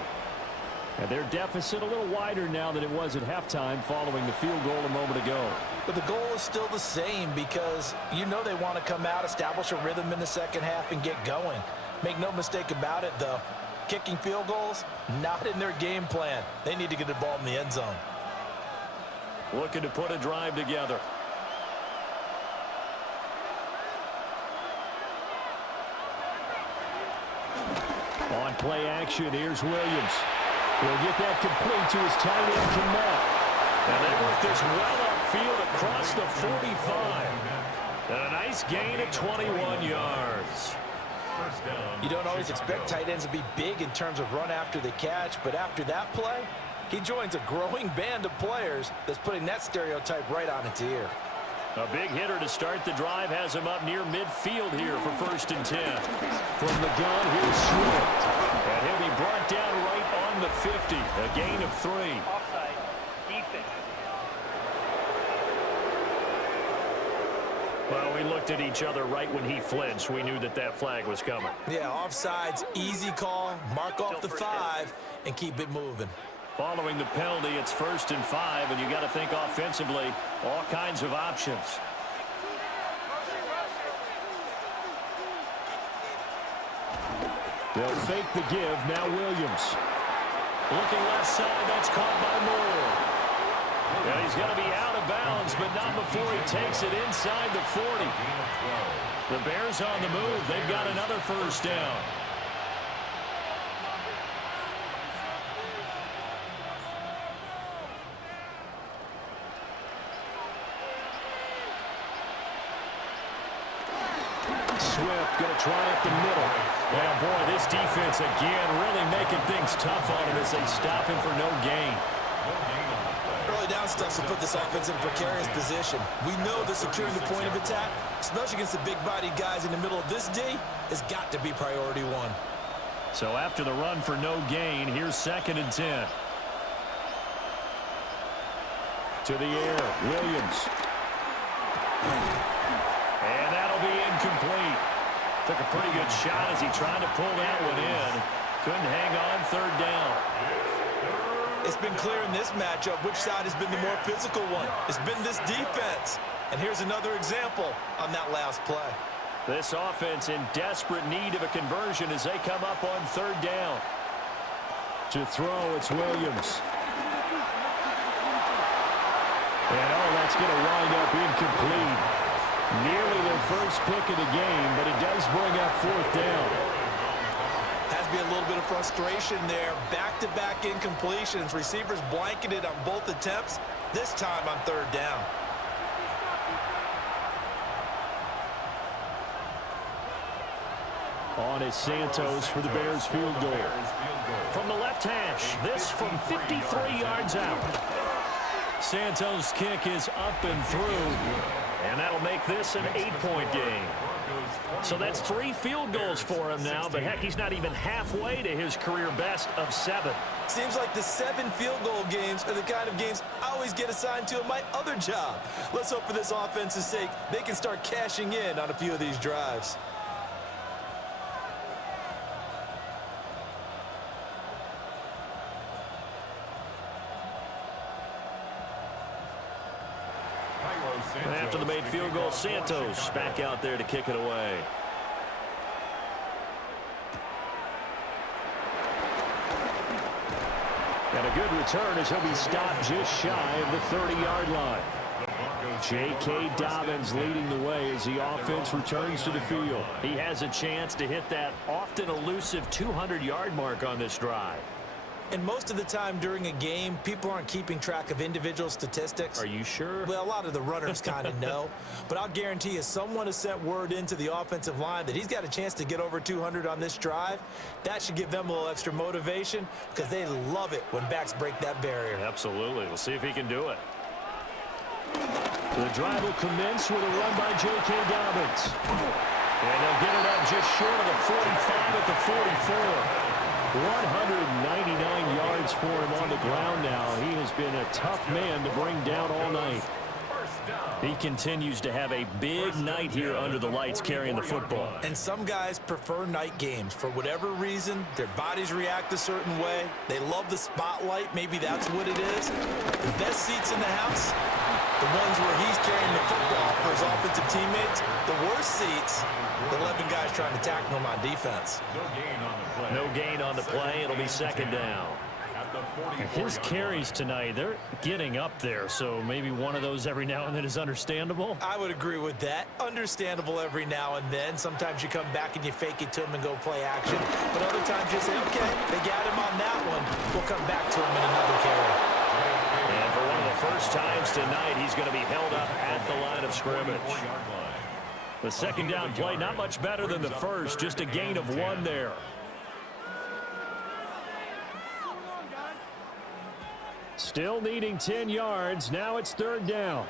And their deficit a little wider now than it was at halftime following the field goal a moment ago. But the goal is still the same because you know they want to come out, establish a rhythm in the second half, and get going. Make no mistake about it, though. Kicking field goals, not in their game plan. They need to get the ball in the end zone. Looking to put a drive together. On play action, here's Williams. He'll get that complete to his tight end, Kmet. And they work this well upfield across the 45. And a nice gain of 21 yards. You don't always expect tight ends to be big in terms of run after the catch, but after that play, he joins a growing band of players that's putting that stereotype right on its ear. A big hitter to start the drive has him up near midfield here for 1st and 10. From the gun, here's Swift. And he'll be brought down right on the 50. A gain of 3. looked at each other right when he flinched. We knew that that flag was coming. Yeah, offsides, easy call. Mark off the 5 and keep it moving. Following the penalty, it's 1st and 5, and you got to think offensively, all kinds of options. They'll fake the give. Now Williams. Looking left side, that's caught by Moore. And he's going to be out of bounds, but not before he takes it inside the 40. The Bears on the move. They've got another 1st down. Swift going to try up the middle. Well, boy, this defense again really making things tough on him as they stop him for no gain. Early down stuff will put this offense in a precarious position. We know that securing the point of attack, especially against the big-bodied guys in the middle of this D, has got to be priority 1. So after the run for no gain, here's 2nd and 10. To the air, Williams. And that'll be incomplete. Took a pretty good shot as he tried to pull that one in. Couldn't hang on 3rd down. It's been clear in this matchup which side has been the more physical one. It's been this defense. And here's another example on that last play. This offense in desperate need of a conversion as they come up on 3rd down. To throw, it's Williams. And that's going to wind up incomplete. Nearly their first pick of the game, but it does bring up 4th down. Has to be a little bit of frustration there. Back-to-back incompletions. Receivers blanketed on both attempts, this time on 3rd down. On is Santos for the Bears field goal. From the left hash, this from 53 yards out. Santos' kick is up and through, and that'll make this an 8-point game. So that's 3 field goals for him now, but heck, he's not even halfway to his career best of 7. Seems like the 7 field goal games are the kind of games I always get assigned to in my other job. Let's hope for this offense's sake they can start cashing in on a few of these drives. After the made field goal, Santos back out there to kick it away. And a good return as he'll be stopped just shy of the 30-yard line. J.K. Dobbins leading the way as the offense returns to the field. He has a chance to hit that often elusive 200-yard mark on this drive. And most of the time during a game, people aren't keeping track of individual statistics. Are you sure? Well, a lot of the runners kind of know. But I'll guarantee you someone has sent word into the offensive line that he's got a chance to get over 200 on this drive. That should give them a little extra motivation because they love it when backs break that barrier. Absolutely. We'll see if he can do it. The drive will commence with a run by J.K. Dobbins. And they'll get it up just short of the 45 at the 44. 199 yards for him on the ground now. He has been a tough man to bring down all night. He continues to have a big night here under the lights carrying the football. And some guys prefer night games. For whatever reason, their bodies react a certain way. They love the spotlight. Maybe that's what it is. The best seats in the house, the ones where he's carrying the football for his offensive teammates. The worst seats, the 11 guys trying to tackle him on defense. No gain on the play. It'll be 2nd down. His carries tonight, they're getting up there, so maybe one of those every now and then is understandable. I would agree with that. Understandable every now and then. Sometimes you come back and you fake it to him and go play action. But other times you say, okay, they got him on that one. We'll come back to him in another carry. And for one of the first times tonight, he's going to be held up at the line of scrimmage. The 2nd down play, not much better than the first, just a gain of 1 there. Still needing 10 yards. Now it's 3rd down.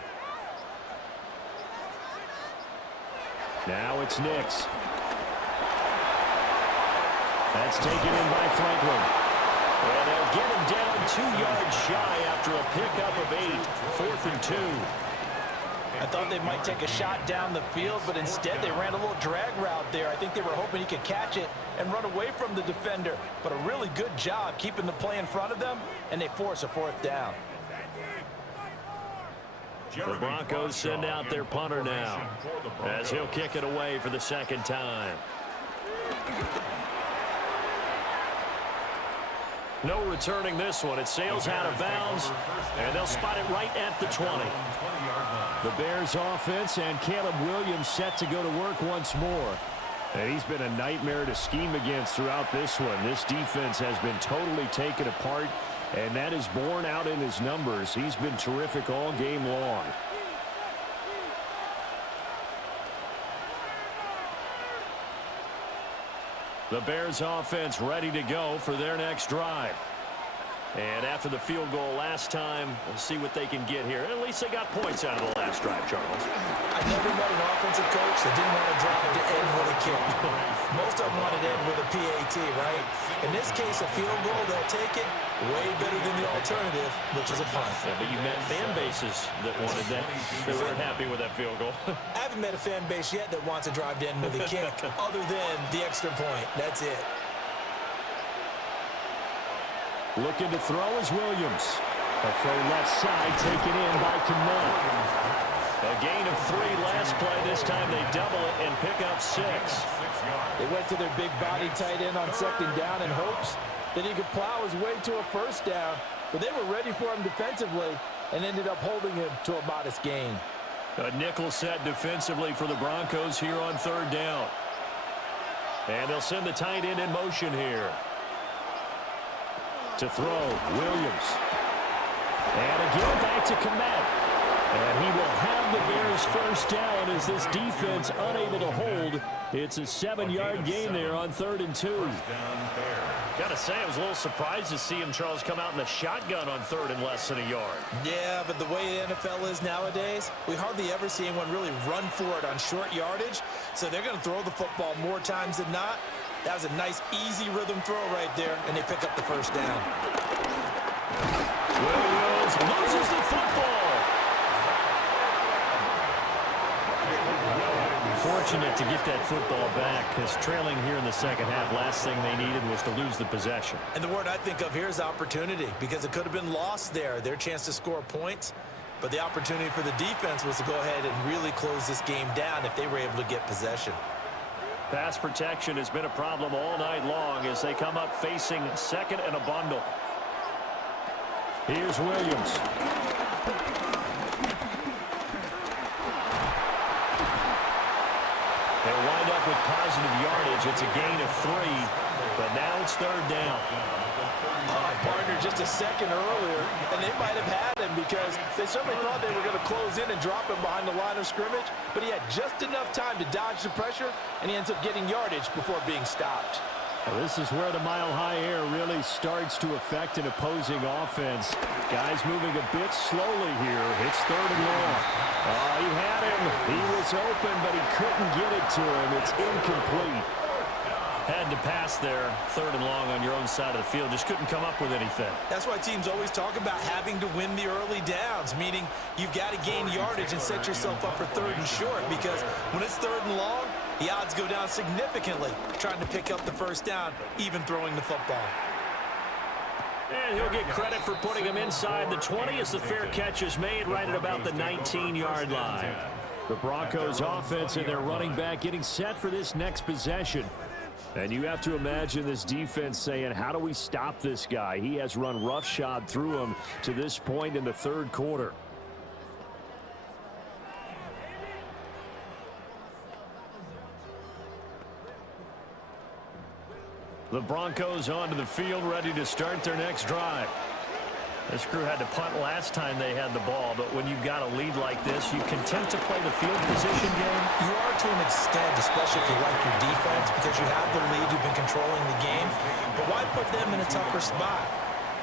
Now it's Nix. That's taken in by Franklin. And they'll get him down 2 yards shy after a pickup of 8. 4th and 2. I thought they might take a shot down the field, but instead they ran a little drag route there. I think they were hoping he could catch it and run away from the defender. But a really good job keeping the play in front of them, and they force a 4th down. The Broncos send out their punter now as he'll kick it away for the 2nd time. No returning this one. It sails out of bounds, and they'll spot it right at the 20. The Bears offense and Caleb Williams set to go to work once more. And he's been a nightmare to scheme against throughout this one. This defense has been totally taken apart, and that is borne out in his numbers. He's been terrific all game long. The Bears offense ready to go for their next drive. And after the field goal last time, we'll see what they can get here. At least they got points out of the last drive, Charles. I never met an offensive coach that didn't want to drive to end with a kick. Most of them wanted to end with a PAT, right? In this case, a field goal, they'll take it way better than the alternative, which is a punt. Yeah, but you met fan bases that wanted that. They weren't happy with that field goal. I haven't met a fan base yet that wants to drive to end with a kick other than the extra point. That's it. Looking to throw is Williams. A throw left side taken in by Kmet. A gain of 3 last play. This time they double it and pick up 6. They went to their big body tight end on 2nd down in hopes that he could plow his way to a 1st down. But they were ready for him defensively and ended up holding him to a modest gain. A nickel set defensively for the Broncos here on 3rd down. And they'll send the tight end in motion here. To throw, Williams. And again back to Kmet. And he will have the Bears 1st down as this defense unable to hold. It's a 7-yard gain there on 3rd and 2. Got to say, I was a little surprised to see him, Charles, come out in the shotgun on 3rd and less than a yard. Yeah, but the way the NFL is nowadays, we hardly ever see anyone really run for it on short yardage. So they're going to throw the football more times than not. That was a nice, easy rhythm throw right there, and they pick up the 1st down. Williams loses the football. Fortunate to get that football back, because trailing here in the 2nd half, last thing they needed was to lose the possession. And the word I think of here is opportunity, because it could have been lost there, their chance to score points. But the opportunity for the defense was to go ahead and really close this game down if they were able to get possession. Pass protection has been a problem all night long as they come up facing 2nd and a bundle. Here's Williams. They'll wind up with positive yardage. It's a gain of 3, but now it's 3rd down. Partner just a second earlier, and they might have had him because they certainly thought they were going to close in and drop him behind the line of scrimmage, but he had just enough time to dodge the pressure, and he ends up getting yardage before being stopped. Well, this is where the mile-high air really starts to affect an opposing offense. Guys moving a bit slowly here. It's 3rd and long. He had him. He was open, but he couldn't get it to him. It's incomplete. Had to pass there, 3rd and long on your own side of the field. Just couldn't come up with anything. That's why teams always talk about having to win the early downs, meaning you've got to gain yardage and set yourself up for 3rd and short, because when it's 3rd and long, the odds go down significantly trying to pick up the 1st down, even throwing the football. And he'll get credit for putting him inside the 20 as the fair catch is made right at about the 19-yard line. The Broncos offense and their running back getting set for this next possession. And you have to imagine this defense saying, how do we stop this guy? He has run roughshod through him to this point in the 3rd quarter. The Broncos onto the field, ready to start their next drive. This crew had to punt last time they had the ball, but when you've got a lead like this, you content to play the field position game? You are to an extent, especially if you like your defense, because you have the lead, you've been controlling the game. But why put them in a tougher spot?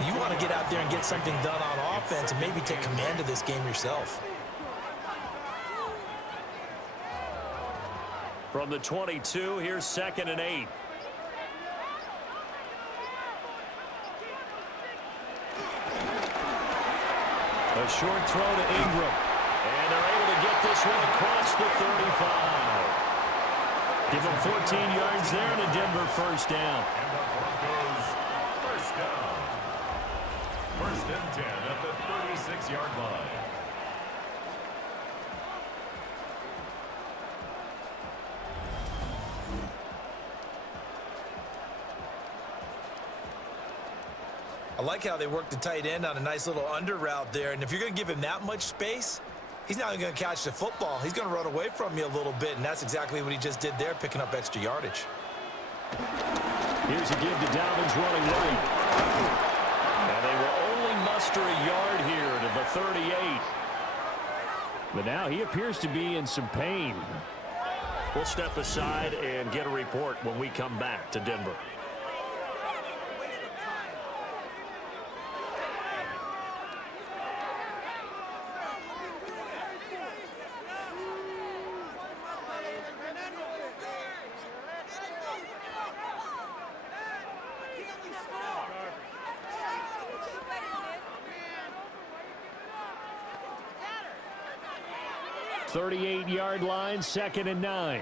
You want to get out there and get something done on offense and maybe take command of this game yourself. From the 22, here's 2nd and 8. A short throw to Ingram. And they're able to get this one across the 35. Give them 14 yards there and a Denver first down. And the Broncos first down. First and 10 at the 36-yard line. I like how they worked the tight end on a nice little under route there. And if you're going to give him that much space, he's not going to catch the football. He's going to run away from you a little bit, and that's exactly what he just did there, picking up extra yardage. Here's a give to Dobbins running right. And they will only muster a yard here to the 38. But now he appears to be in some pain. We'll step aside and get a report when we come back to Denver. The 38-yard line, 2nd and 9.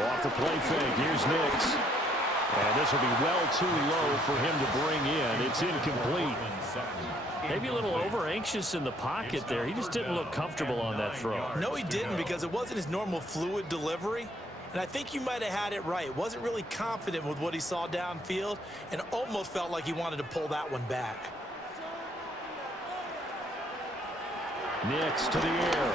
Off the play fake, here's Nix. And this will be well too low for him to bring in. It's incomplete. Maybe a little over-anxious in the pocket there. He just didn't look comfortable on that throw. No, he didn't, because it wasn't his normal fluid delivery. And I think you might have had it right. Wasn't really confident with what he saw downfield and almost felt like he wanted to pull that one back. Nix to the air.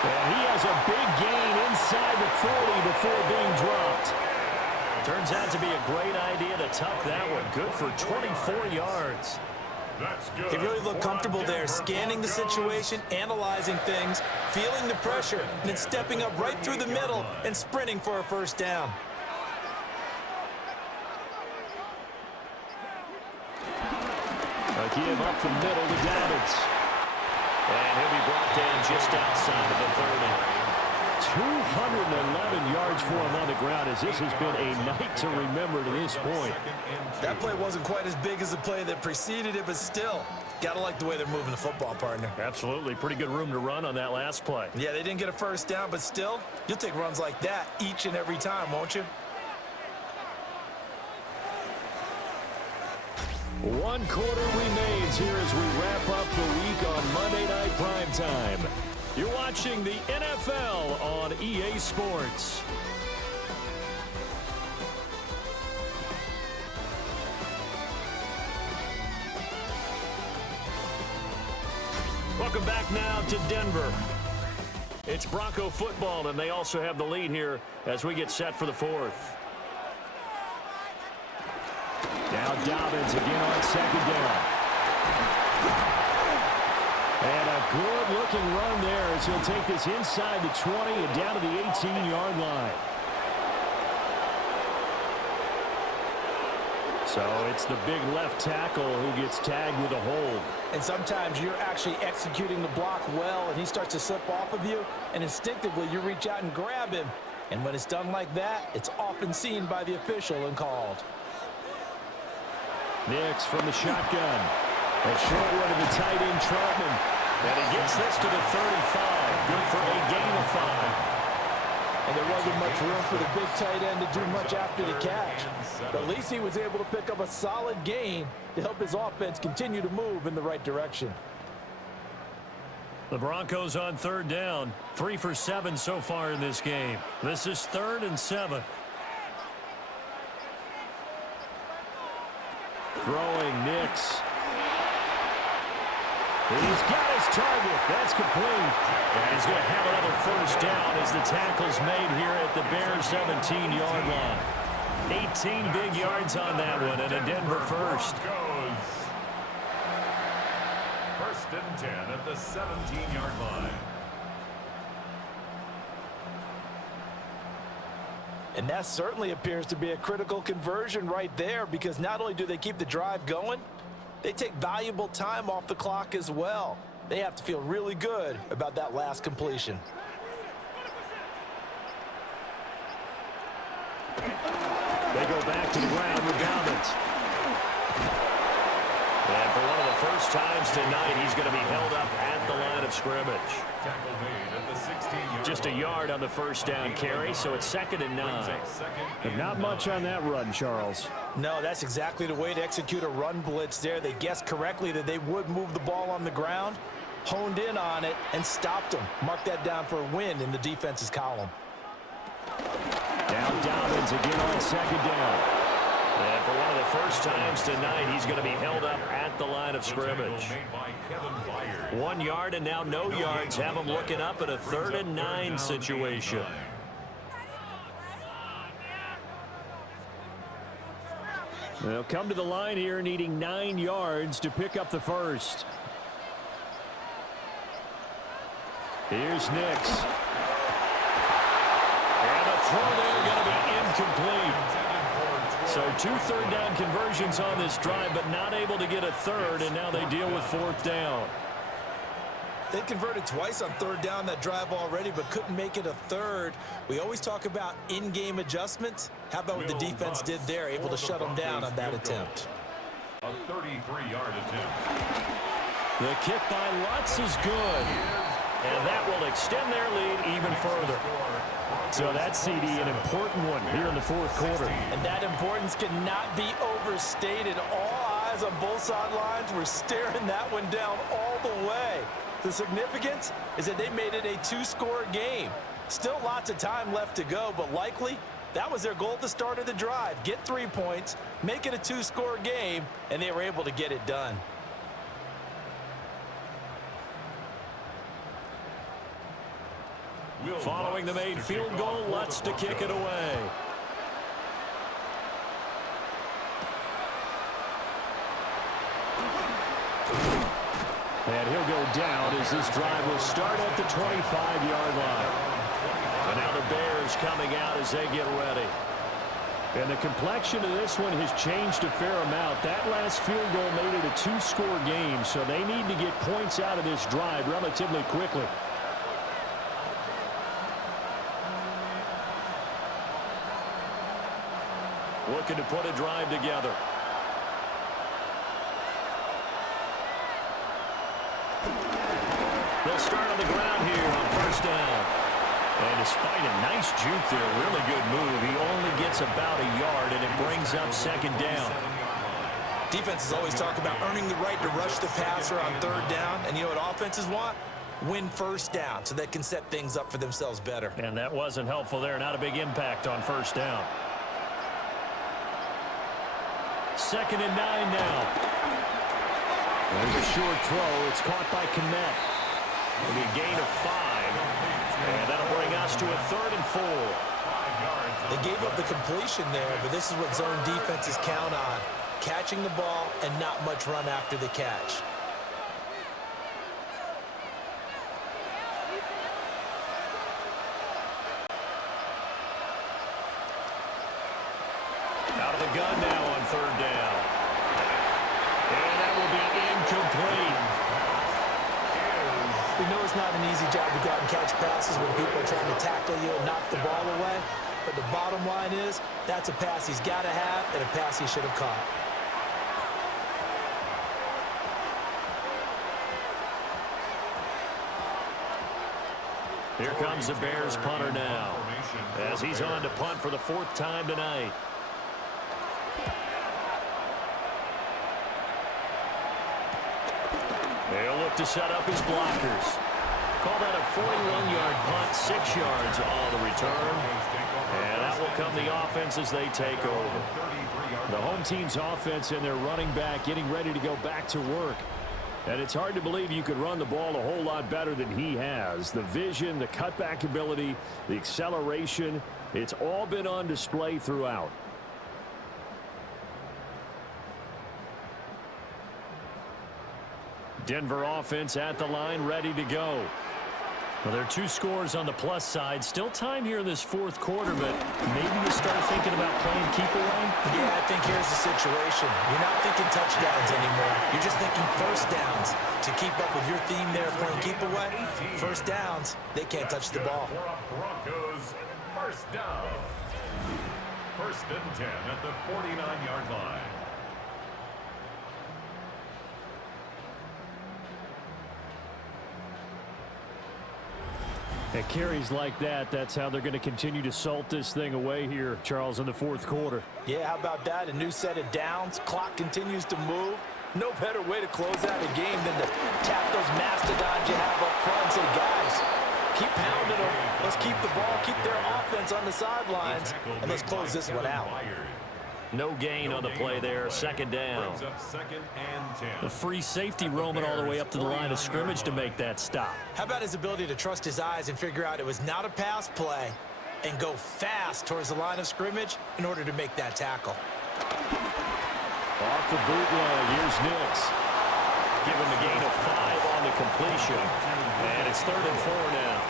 And he has a big gain inside the 40 before being dropped. Turns out to be a great idea to tuck that one. Good for 24 yards. That's good. He really looked comfortable there, scanning the situation, analyzing things, feeling the pressure, and then stepping up right through the middle and sprinting for a first down. A give up the middle to Dobbins. And he'll be brought down just outside of the 30. 211 yards for him on the ground, as this has been a night to remember to this point. That play wasn't quite as big as the play that preceded it, but still, gotta like the way they're moving the football, partner. Absolutely. Pretty good room to run on that last play. Yeah, they didn't get a first down, but still, you'll take runs like that each and every time, won't you? 1 quarter remains here as we wrap up the week on Monday Night Primetime. You're watching the NFL on EA Sports. Welcome back now to Denver. It's Bronco football, and they also have the lead here as we get set for the 4th. Now Dobbins again on 2nd down. And a good-looking run there as he'll take this inside the 20 and down to the 18-yard line. So it's the big left tackle who gets tagged with a hold. And sometimes you're actually executing the block well, and he starts to slip off of you, and instinctively you reach out and grab him. And when it's done like that, it's often seen by the official and called. Nix from the shotgun. A short one to the tight end, Troutman. And he gets this to the 35. Good for a gain of 5. And there wasn't much room for the big tight end to do much after the catch. But at least he was able to pick up a solid gain to help his offense continue to move in the right direction. The Broncos on 3rd down. 3 for 7 so far in this game. This is 3rd and 7. Throwing Nix. He's got his target. That's complete. And he's going to have another first down as the tackle's made here at the Bears' 17-yard line. 18 big yards on that one, and a Denver first. First and 10 at the 17-yard line. And that certainly appears to be a critical conversion right there, because not only do they keep the drive going, they take valuable time off the clock as well. They have to feel really good about that last completion. They They go back to the ground with Dobbins. And for one of the first times tonight, he's going to be held up at the line of scrimmage. Just a yard on the first down carry, so it's 2nd and 9. But not much on that run, Charles. No, that's exactly the way to execute a run blitz there. They guessed correctly that they would move the ball on the ground, honed in on it, and stopped them. Mark that down for a win in the defense's column. Now Dobbins again on 2nd down. And for one of the first times tonight, he's going to be held up at the line of scrimmage. 1 yard and now no yards. Have him looking up at a 3rd and 9 situation. They'll come to the line here needing 9 yards to pick up the first. Here's Nix. And the throw there going to be incomplete. So 2 third-down conversions on this drive, but not able to get a third, and now they deal with 4th down. They converted twice on 3rd down that drive already, but couldn't make it a third. We always talk about in-game adjustments. How about what the defense did there, able to shut them down on that attempt? A 33-yard attempt. The kick by Lutz is good. And that will extend their lead even further. So that CD, an important one here in the 4th quarter. And that importance cannot be overstated. All eyes on both sidelines were staring that one down all the way. The significance is that they made it a 2-score game. Still lots of time left to go, but likely that was their goal at the start of the drive. Get 3 points, make it a 2-score game, and they were able to get it done. Following the made field goal, Lutz to kick it away. And he'll go down as this drive will start at the 25-yard line. And now the Bears coming out as they get ready. And the complexion of this one has changed a fair amount. That last field goal made it a 2-score game, so they need to get points out of this drive relatively quickly. Looking to put a drive together. They'll start on the ground here on 1st down. And despite a nice juke there, really good move, he only gets about a yard, and it brings up 2nd down. Defenses always talk about earning the right to rush the passer on 3rd down. And you know what offenses want? Win 1st down so they can set things up for themselves better. And that wasn't helpful there. Not a big impact on 1st down. 2nd and 9 now. There's a short throw. It's caught by Kmet. It'll be a gain of 5. And that'll bring us to a 3rd and 4. They gave up the completion there, but this is what zone defenses count on. Catching the ball and not much run after the catch. Out of the gun now on 3rd down. And that will be incomplete. We know it's not an easy job to go out and catch passes when people are trying to tackle you and knock the ball away. But the bottom line is, that's a pass he's got to have and a pass he should have caught. Here comes the Bears punter now, as he's on to punt for the 4th time tonight. They'll look to set up his blockers. Call that a 41-yard punt, 6 yards on the return. And that will come the offense as they take over. The home team's offense and their running back getting ready to go back to work. And it's hard to believe you could run the ball a whole lot better than he has. The vision, the cutback ability, the acceleration, it's all been on display throughout. Denver offense at the line, ready to go. Well, there are 2 scores on the plus side. Still time here in this 4th quarter, but maybe you start thinking about playing keep away? Yeah, I think here's the situation. You're not thinking touchdowns anymore. You're just thinking 1st downs. To keep up with your theme there of playing keep away, 1st downs, they can't touch the ball. Broncos, 1st down. First and 10 at the 49-yard line. At carries like that, that's how they're going to continue to salt this thing away here, Charles, in the fourth quarter. Yeah, how about that? A new set of downs. Clock continues to move. No better way to close out a game than to tap those mastodons you have up front and say, guys, keep pounding them. Let's keep the ball, keep their offense on the sidelines, and let's close this one out. No gain on the play there. Second down. The free safety roaming all the way up to the line of scrimmage to make that stop. How about his ability to trust his eyes and figure out it was not a pass play and go fast towards the line of scrimmage in order to make that tackle. Off the bootleg, here's Nix. Give him a gain of 5 on the completion. And it's 3rd and 4 now.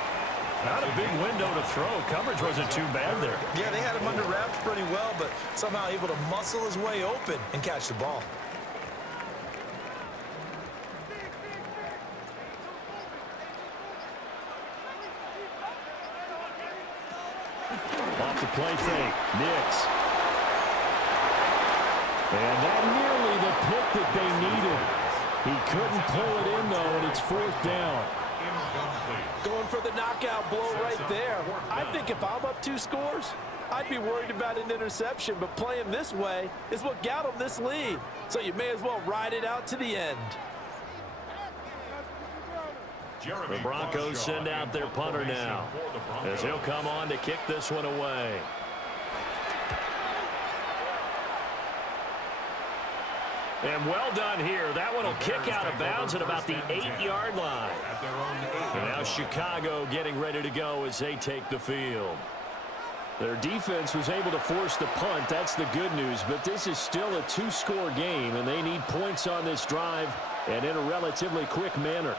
Not a big window to throw. Coverage wasn't too bad there. Yeah, they had him under wraps pretty well, but somehow able to muscle his way open and catch the ball. Off the play fake, Nix. And that nearly the pick that they needed. He couldn't pull it in, though, and it's 4th down. Going for the knockout blow right there. I think if I'm up 2 scores, I'd be worried about an interception, but playing this way is what got him this lead. So you may as well ride it out to the end. The Broncos send out their punter now, as he'll come on to kick this one away. And well done here. That one will kick out of bounds at about the 8-yard line. And now Chicago getting ready to go as they take the field. Their defense was able to force the punt. That's the good news. But this is still a 2-score game, and they need points on this drive and in a relatively quick manner.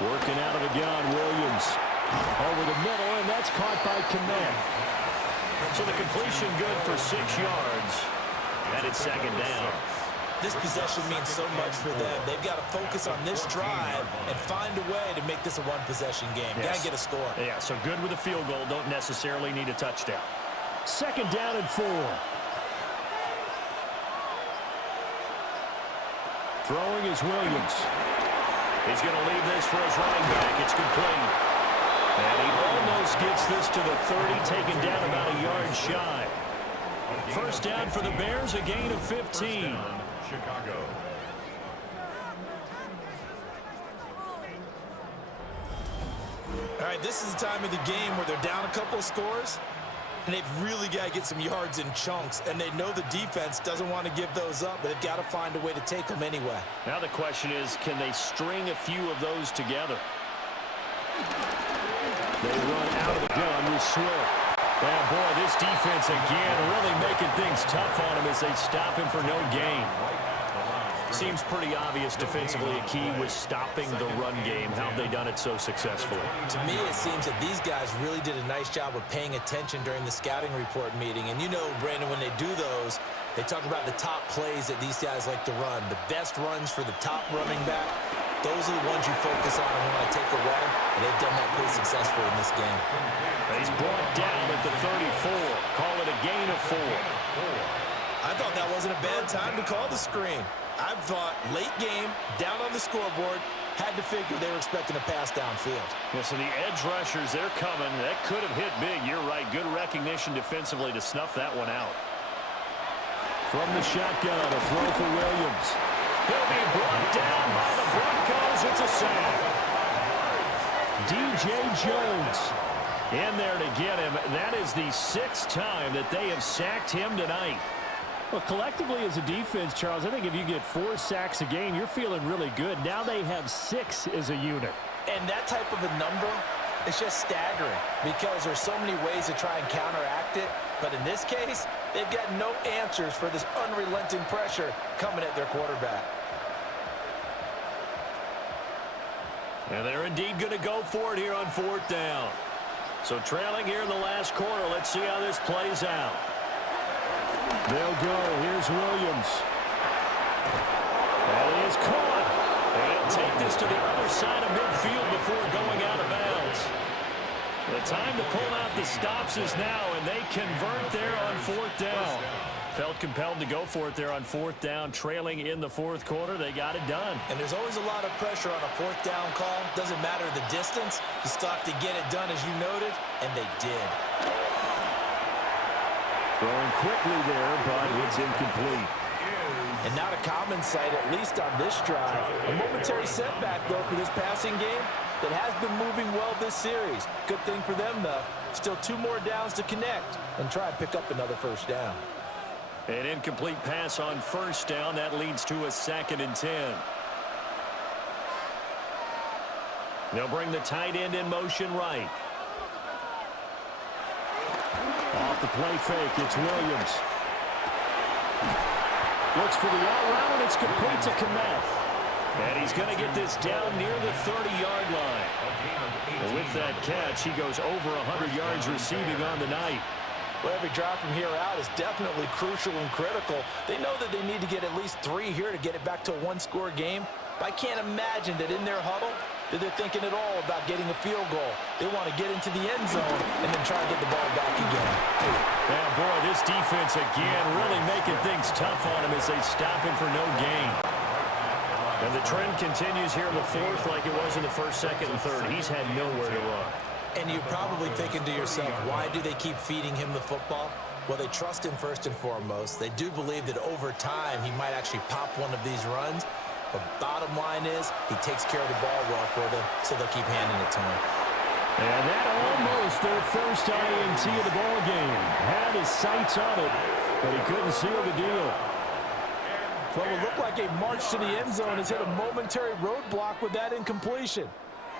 Working out of the gun, Williams. Over the middle, and that's caught by Kmet. So the completion good for 6 yards. And it's 2nd down. This possession means so much for them. They've got to focus on this drive and find a way to make this a one-possession game. Yes. Got to get a score. Yeah, so good with a field goal. Don't necessarily need a touchdown. 2nd down and 4. Throwing is Williams. He's going to leave this for his running back. It's complete. And he almost gets this to the 30, taken down about a yard shy. 1st down for the Bears, a gain of 15. Chicago. All right, this is the time of the game where they're down a couple of scores, and they've really got to get some yards in chunks, and they know the defense doesn't want to give those up, but they've got to find a way to take them anyway. Now the question is, can they string a few of those together? They run out of the gun with Swift. Yeah, boy, this defense again really making things tough on him as they stop him for no gain. Seems pretty obvious defensively a key was stopping the run game. How have they done it so successfully? To me, it seems that these guys really did a nice job of paying attention during the scouting report meeting. And you know, Brandon, when they do those, they talk about the top plays that these guys like to run. The best runs for the top running back, those are the ones you focus on and want to take away. And they've done that pretty successfully in this game. He's brought down at the 34. Call it a gain of 4. I thought that wasn't a bad time to call the screen. I thought late game, down on the scoreboard, had to figure they were expecting a pass downfield. Well, so the edge rushers, they're coming. That could have hit big. You're right. Good recognition defensively to snuff that one out. From the shotgun, a throw for Williams. He'll be brought down by the Broncos. It's a sack. DJ Jones in there to get him. That is the 6th time that they have sacked him tonight. Well, collectively as a defense, Charles, I think if you get 4 sacks a game, you're feeling really good. Now they have 6 as a unit. And that type of a number is just staggering because there's so many ways to try and counteract it. But in this case, they've got no answers for this unrelenting pressure coming at their quarterback. And they're indeed going to go for it here on 4th down. So trailing here in the last quarter, let's see how this plays out. They'll go. Here's Williams. That is caught. And take this to the other side of midfield before going out of bounds. The time to pull out the stops is now, and they convert there on 4th down. Felt compelled to go for it there on 4th down, trailing in the 4th quarter. They got it done. And there's always a lot of pressure on a 4th down call. Doesn't matter the distance. You still have to get it done, as you noted, and they did. Throwing quickly there, but it's incomplete. And not a common sight, at least on this drive. A momentary setback, though, for this passing game that has been moving well this series. Good thing for them, though. Still 2 more downs to connect and try and pick up another 1st down. An incomplete pass on 1st down. That leads to a 2nd and 10. They'll bring the tight end in motion right. Off the play fake, it's Williams. Looks for the out route, and it's complete to Komet. And he's going to get this down near the 30-yard line. And with that catch, he goes over 100 yards receiving on the night. Well, every drive from here out is definitely crucial and critical. They know that they need to get at least 3 here to get it back to a 1-score game. But I can't imagine that in their huddle that they're thinking at all about getting a field goal. They want to get into the end zone and then try to get the ball back again. Yeah, boy, this defense again really making things tough on him as they stop him for no gain. And the trend continues here in the 4th like it was in the 1st, 2nd, and 3rd. He's had nowhere to run. And you're probably thinking to yourself, why do they keep feeding him the football? Well, they trust him first and foremost. They do believe that over time he might actually pop one of these runs. But bottom line is he takes care of the ball well for them, so they'll keep handing it to him. And that almost their first INT of the ball game. Had his sights on it, but he couldn't seal the deal. Well, it looked like a march to the end zone has hit a momentary roadblock with that incompletion.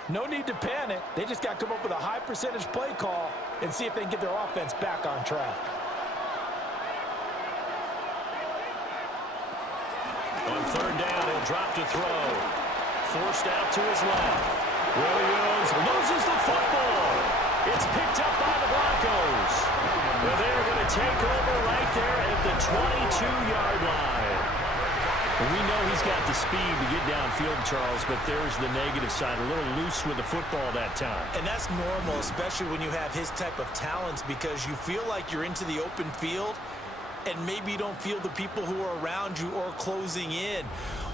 No need to panic. They just got to come up with a high percentage play call and see if they can get their offense back on track. On 3rd down, he'll drop to throw. Forced out to his left. Williams loses the football. It's picked up by the Broncos. Well, they're going to take over right there at the 22-yard line. We know he's got the speed to get downfield, Charles, but there's the negative side. A little loose with the football that time. And that's normal, especially when you have his type of talents, because you feel like you're into the open field and maybe you don't feel the people who are around you or closing in.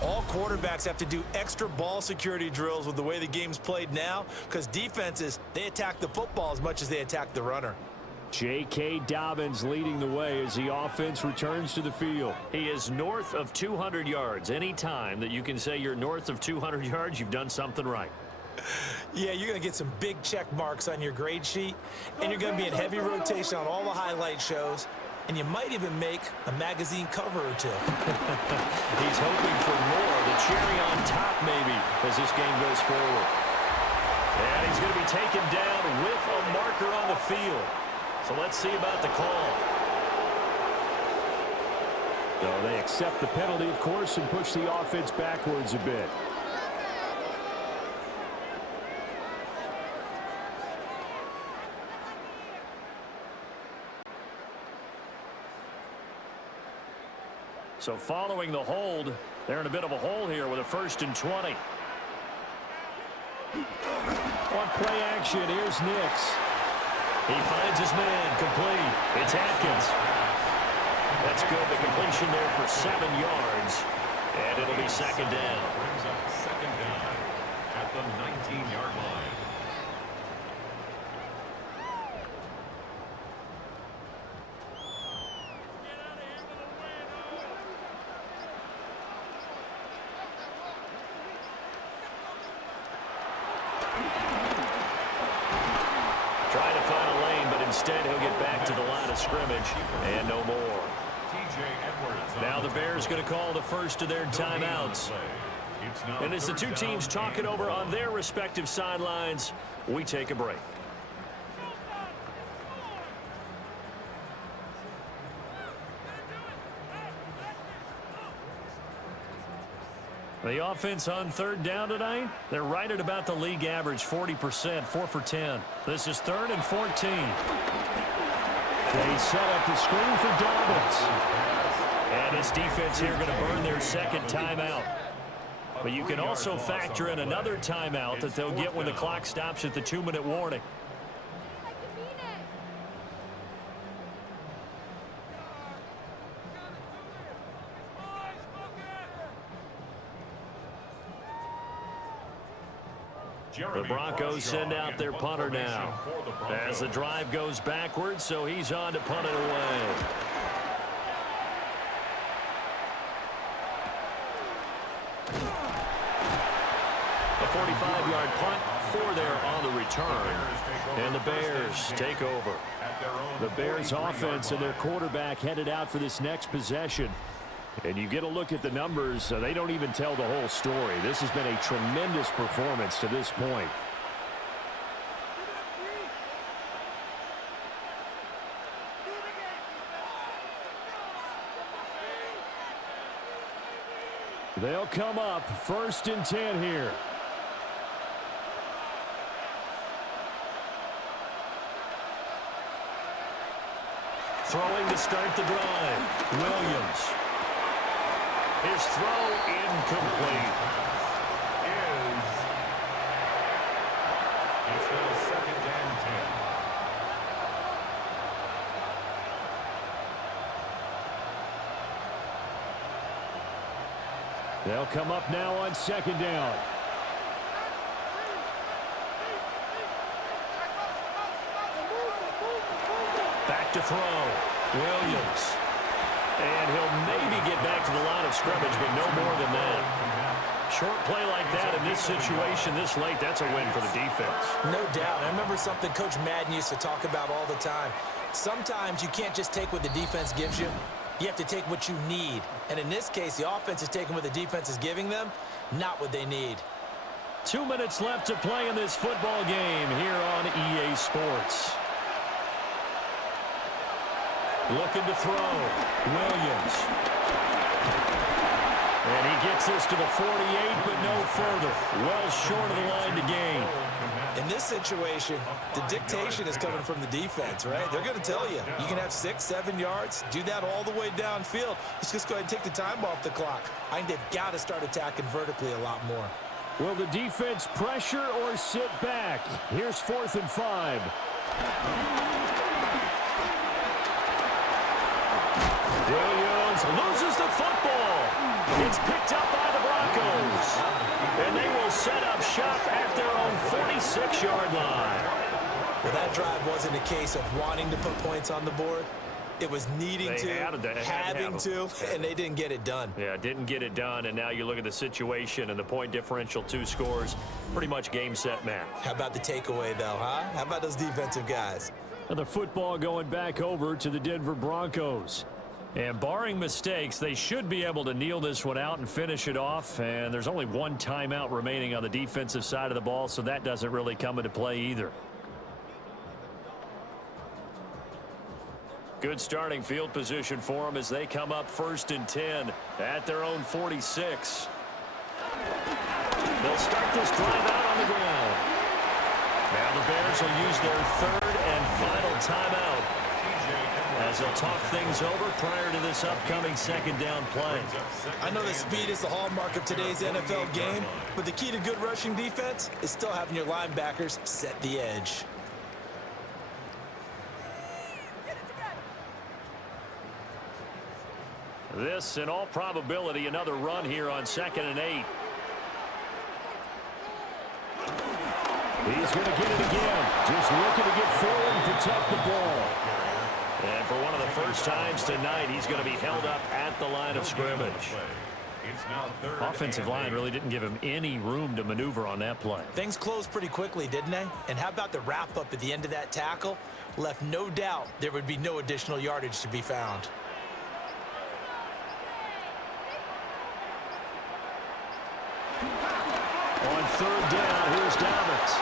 All quarterbacks have to do extra ball security drills with the way the game's played now, because defenses, they attack the football as much as they attack the runner. J.K. Dobbins leading the way as the offense returns to the field. He is north of 200 yards. Any time that you can say you're north of 200 yards, you've done something right. Yeah, you're going to get some big check marks on your grade sheet, and you're going to be in heavy rotation on all the highlight shows, and you might even make a magazine cover or 2. He's hoping for more, the cherry on top maybe, as this game goes forward. And he's going to be taken down with a marker on the field. So let's see about the call. So they accept the penalty, of course, and push the offense backwards a bit. So following the hold, they're in a bit of a hole here with a 1st and 20. On play action, here's Nix. He finds his man, complete. It's Atkins. That's good. The completion there for 7 yards. And it'll be 2nd down. Brings up 2nd down at the 19-yard line. Trying to find a lane, but instead he'll get back to the line of scrimmage and no more. Now the Bears going to call the first of their timeouts. And as the two teams talk it over on their respective sidelines, we take a break. The offense on 3rd down tonight, they're right at about the league average, 40%, 4 for 10. This is 3rd and 14. They set up the screen for Dobbins. And this defense here going to burn their second timeout. But you can also factor in another timeout that they'll get when the clock stops at the 2-minute warning. The Broncos send out their punter now as the drive goes backwards, so he's on to punt it away. A 45-yard punt for there on the return. And the Bears take over. The Bears offense and their quarterback headed out for this next possession. And you get a look at the numbers, they don't even tell the whole story. This has been a tremendous performance to this point. They'll come up 1st and 10 here. Throwing to start the drive, Williams. His throw incomplete. It's now 2nd and 10. They'll come up now on 2nd down. Back to throw, Williams. And he'll maybe get back to the line of scrimmage, but no more than that. Short play like that in this situation this late, that's a win for the defense. No doubt. I remember something Coach Madden used to talk about all the time. Sometimes you can't just take what the defense gives you. You have to take what you need. And in this case, the offense is taking what the defense is giving them, not what they need. 2 minutes left to play in this football game here on EA Sports. Looking to throw, Williams. And he gets this to the 48, but no further. Well short of the line to gain. In this situation, the dictation is coming from the defense, right? They're going to tell you, you can have 6, 7 yards, do that all the way downfield. Let's just go ahead and take the time off the clock. I think they've got to start attacking vertically a lot more. Will the defense pressure or sit back? Here's 4th and 5. Williams loses the football. It's picked up by the Broncos. And they will set up shop at their own 46-yard line. Well, that drive wasn't a case of wanting to put points on the board. It was needing having to, and they didn't get it done. Yeah, didn't get it done, and now you look at the situation and the point differential, 2 scores, pretty much game, set, match. How about the takeaway, though, huh? How about those defensive guys? And the football going back over to the Denver Broncos. And barring mistakes, they should be able to kneel this one out and finish it off. And there's only 1 timeout remaining on the defensive side of the ball, so that doesn't really come into play either. Good starting field position for them as they come up 1st and 10 at their own 46. They'll start this drive out on the ground. Now the Bears will use their 3rd and final timeout as they'll talk things over prior to this upcoming 2nd down play. I know that speed is the hallmark of today's NFL game, but the key to good rushing defense is still having your linebackers set the edge. This, in all probability, another run here on 2nd and 8. He's going to get it again. Just looking to get forward and protect the ball. And for one of the first times tonight, he's going to be held up at the line of scrimmage. Offensive line really didn't give him any room to maneuver on that play. Things closed pretty quickly, didn't they? And how about the wrap-up at the end of that tackle? Left no doubt there would be no additional yardage to be found. On 3rd down, here's Dobbins.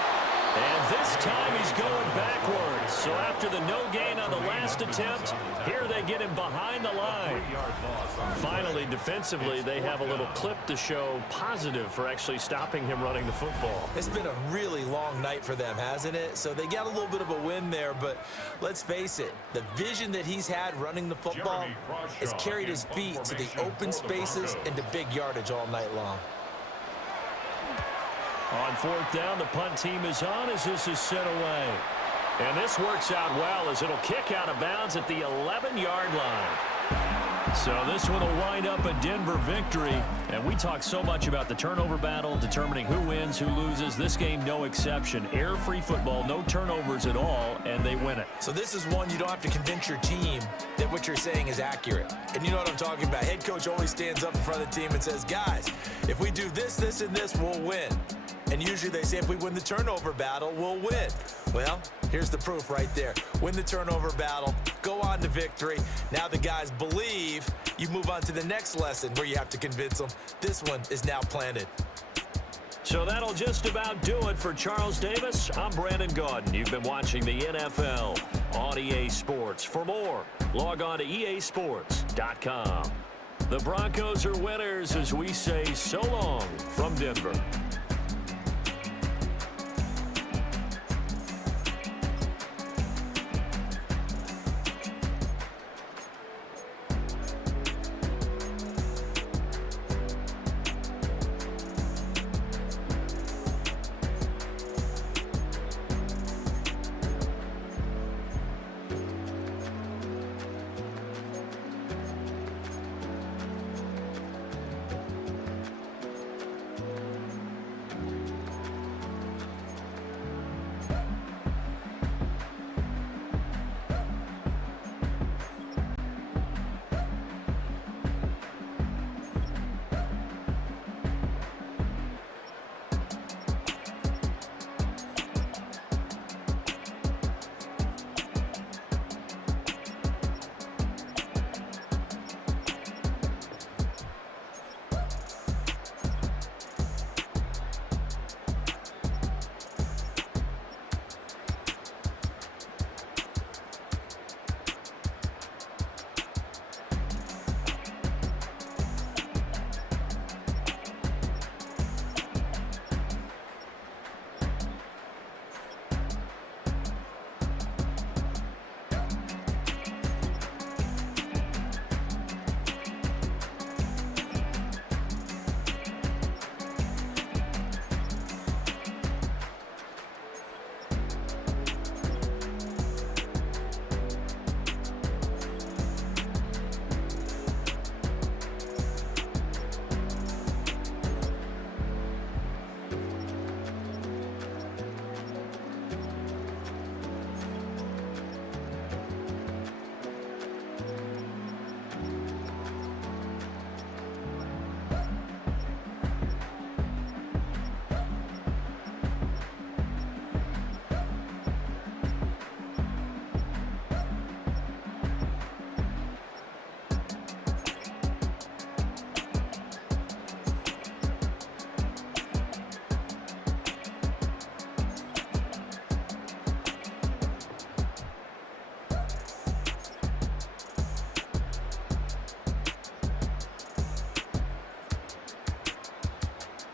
And this time he's going backwards. So after the no gain on the last attempt, here they get him behind the line. Finally, defensively, they have a little clip to show positive for actually stopping him running the football. It's been a really long night for them, hasn't it? So they got a little bit of a win there, but let's face it, the vision that he's had running the football has carried his feet to the open spaces and to big yardage all night long. On fourth down, the punt team is on as this is sent away. And this works out well as it'll kick out of bounds at the 11-yard line. So this one will wind up a Denver victory. And we talk so much about the turnover battle, determining who wins, who loses. This game, no exception. Air-free football, no turnovers at all, and they win it. So this is one you don't have to convince your team that what you're saying is accurate. And you know what I'm talking about. Head coach always stands up in front of the team and says, guys, if we do this, this, and this, we'll win. And usually they say if we win the turnover battle, we'll win. Well, here's the proof right there. Win the turnover battle, go on to victory. Now the guys believe. You move on to the next lesson where you have to convince them. This one is now planted. So that'll just about do it for Charles Davis. I'm Brandon Gaudin. You've been watching the NFL on EA Sports. For more, log on to easports.com. The Broncos are winners as we say so long from Denver.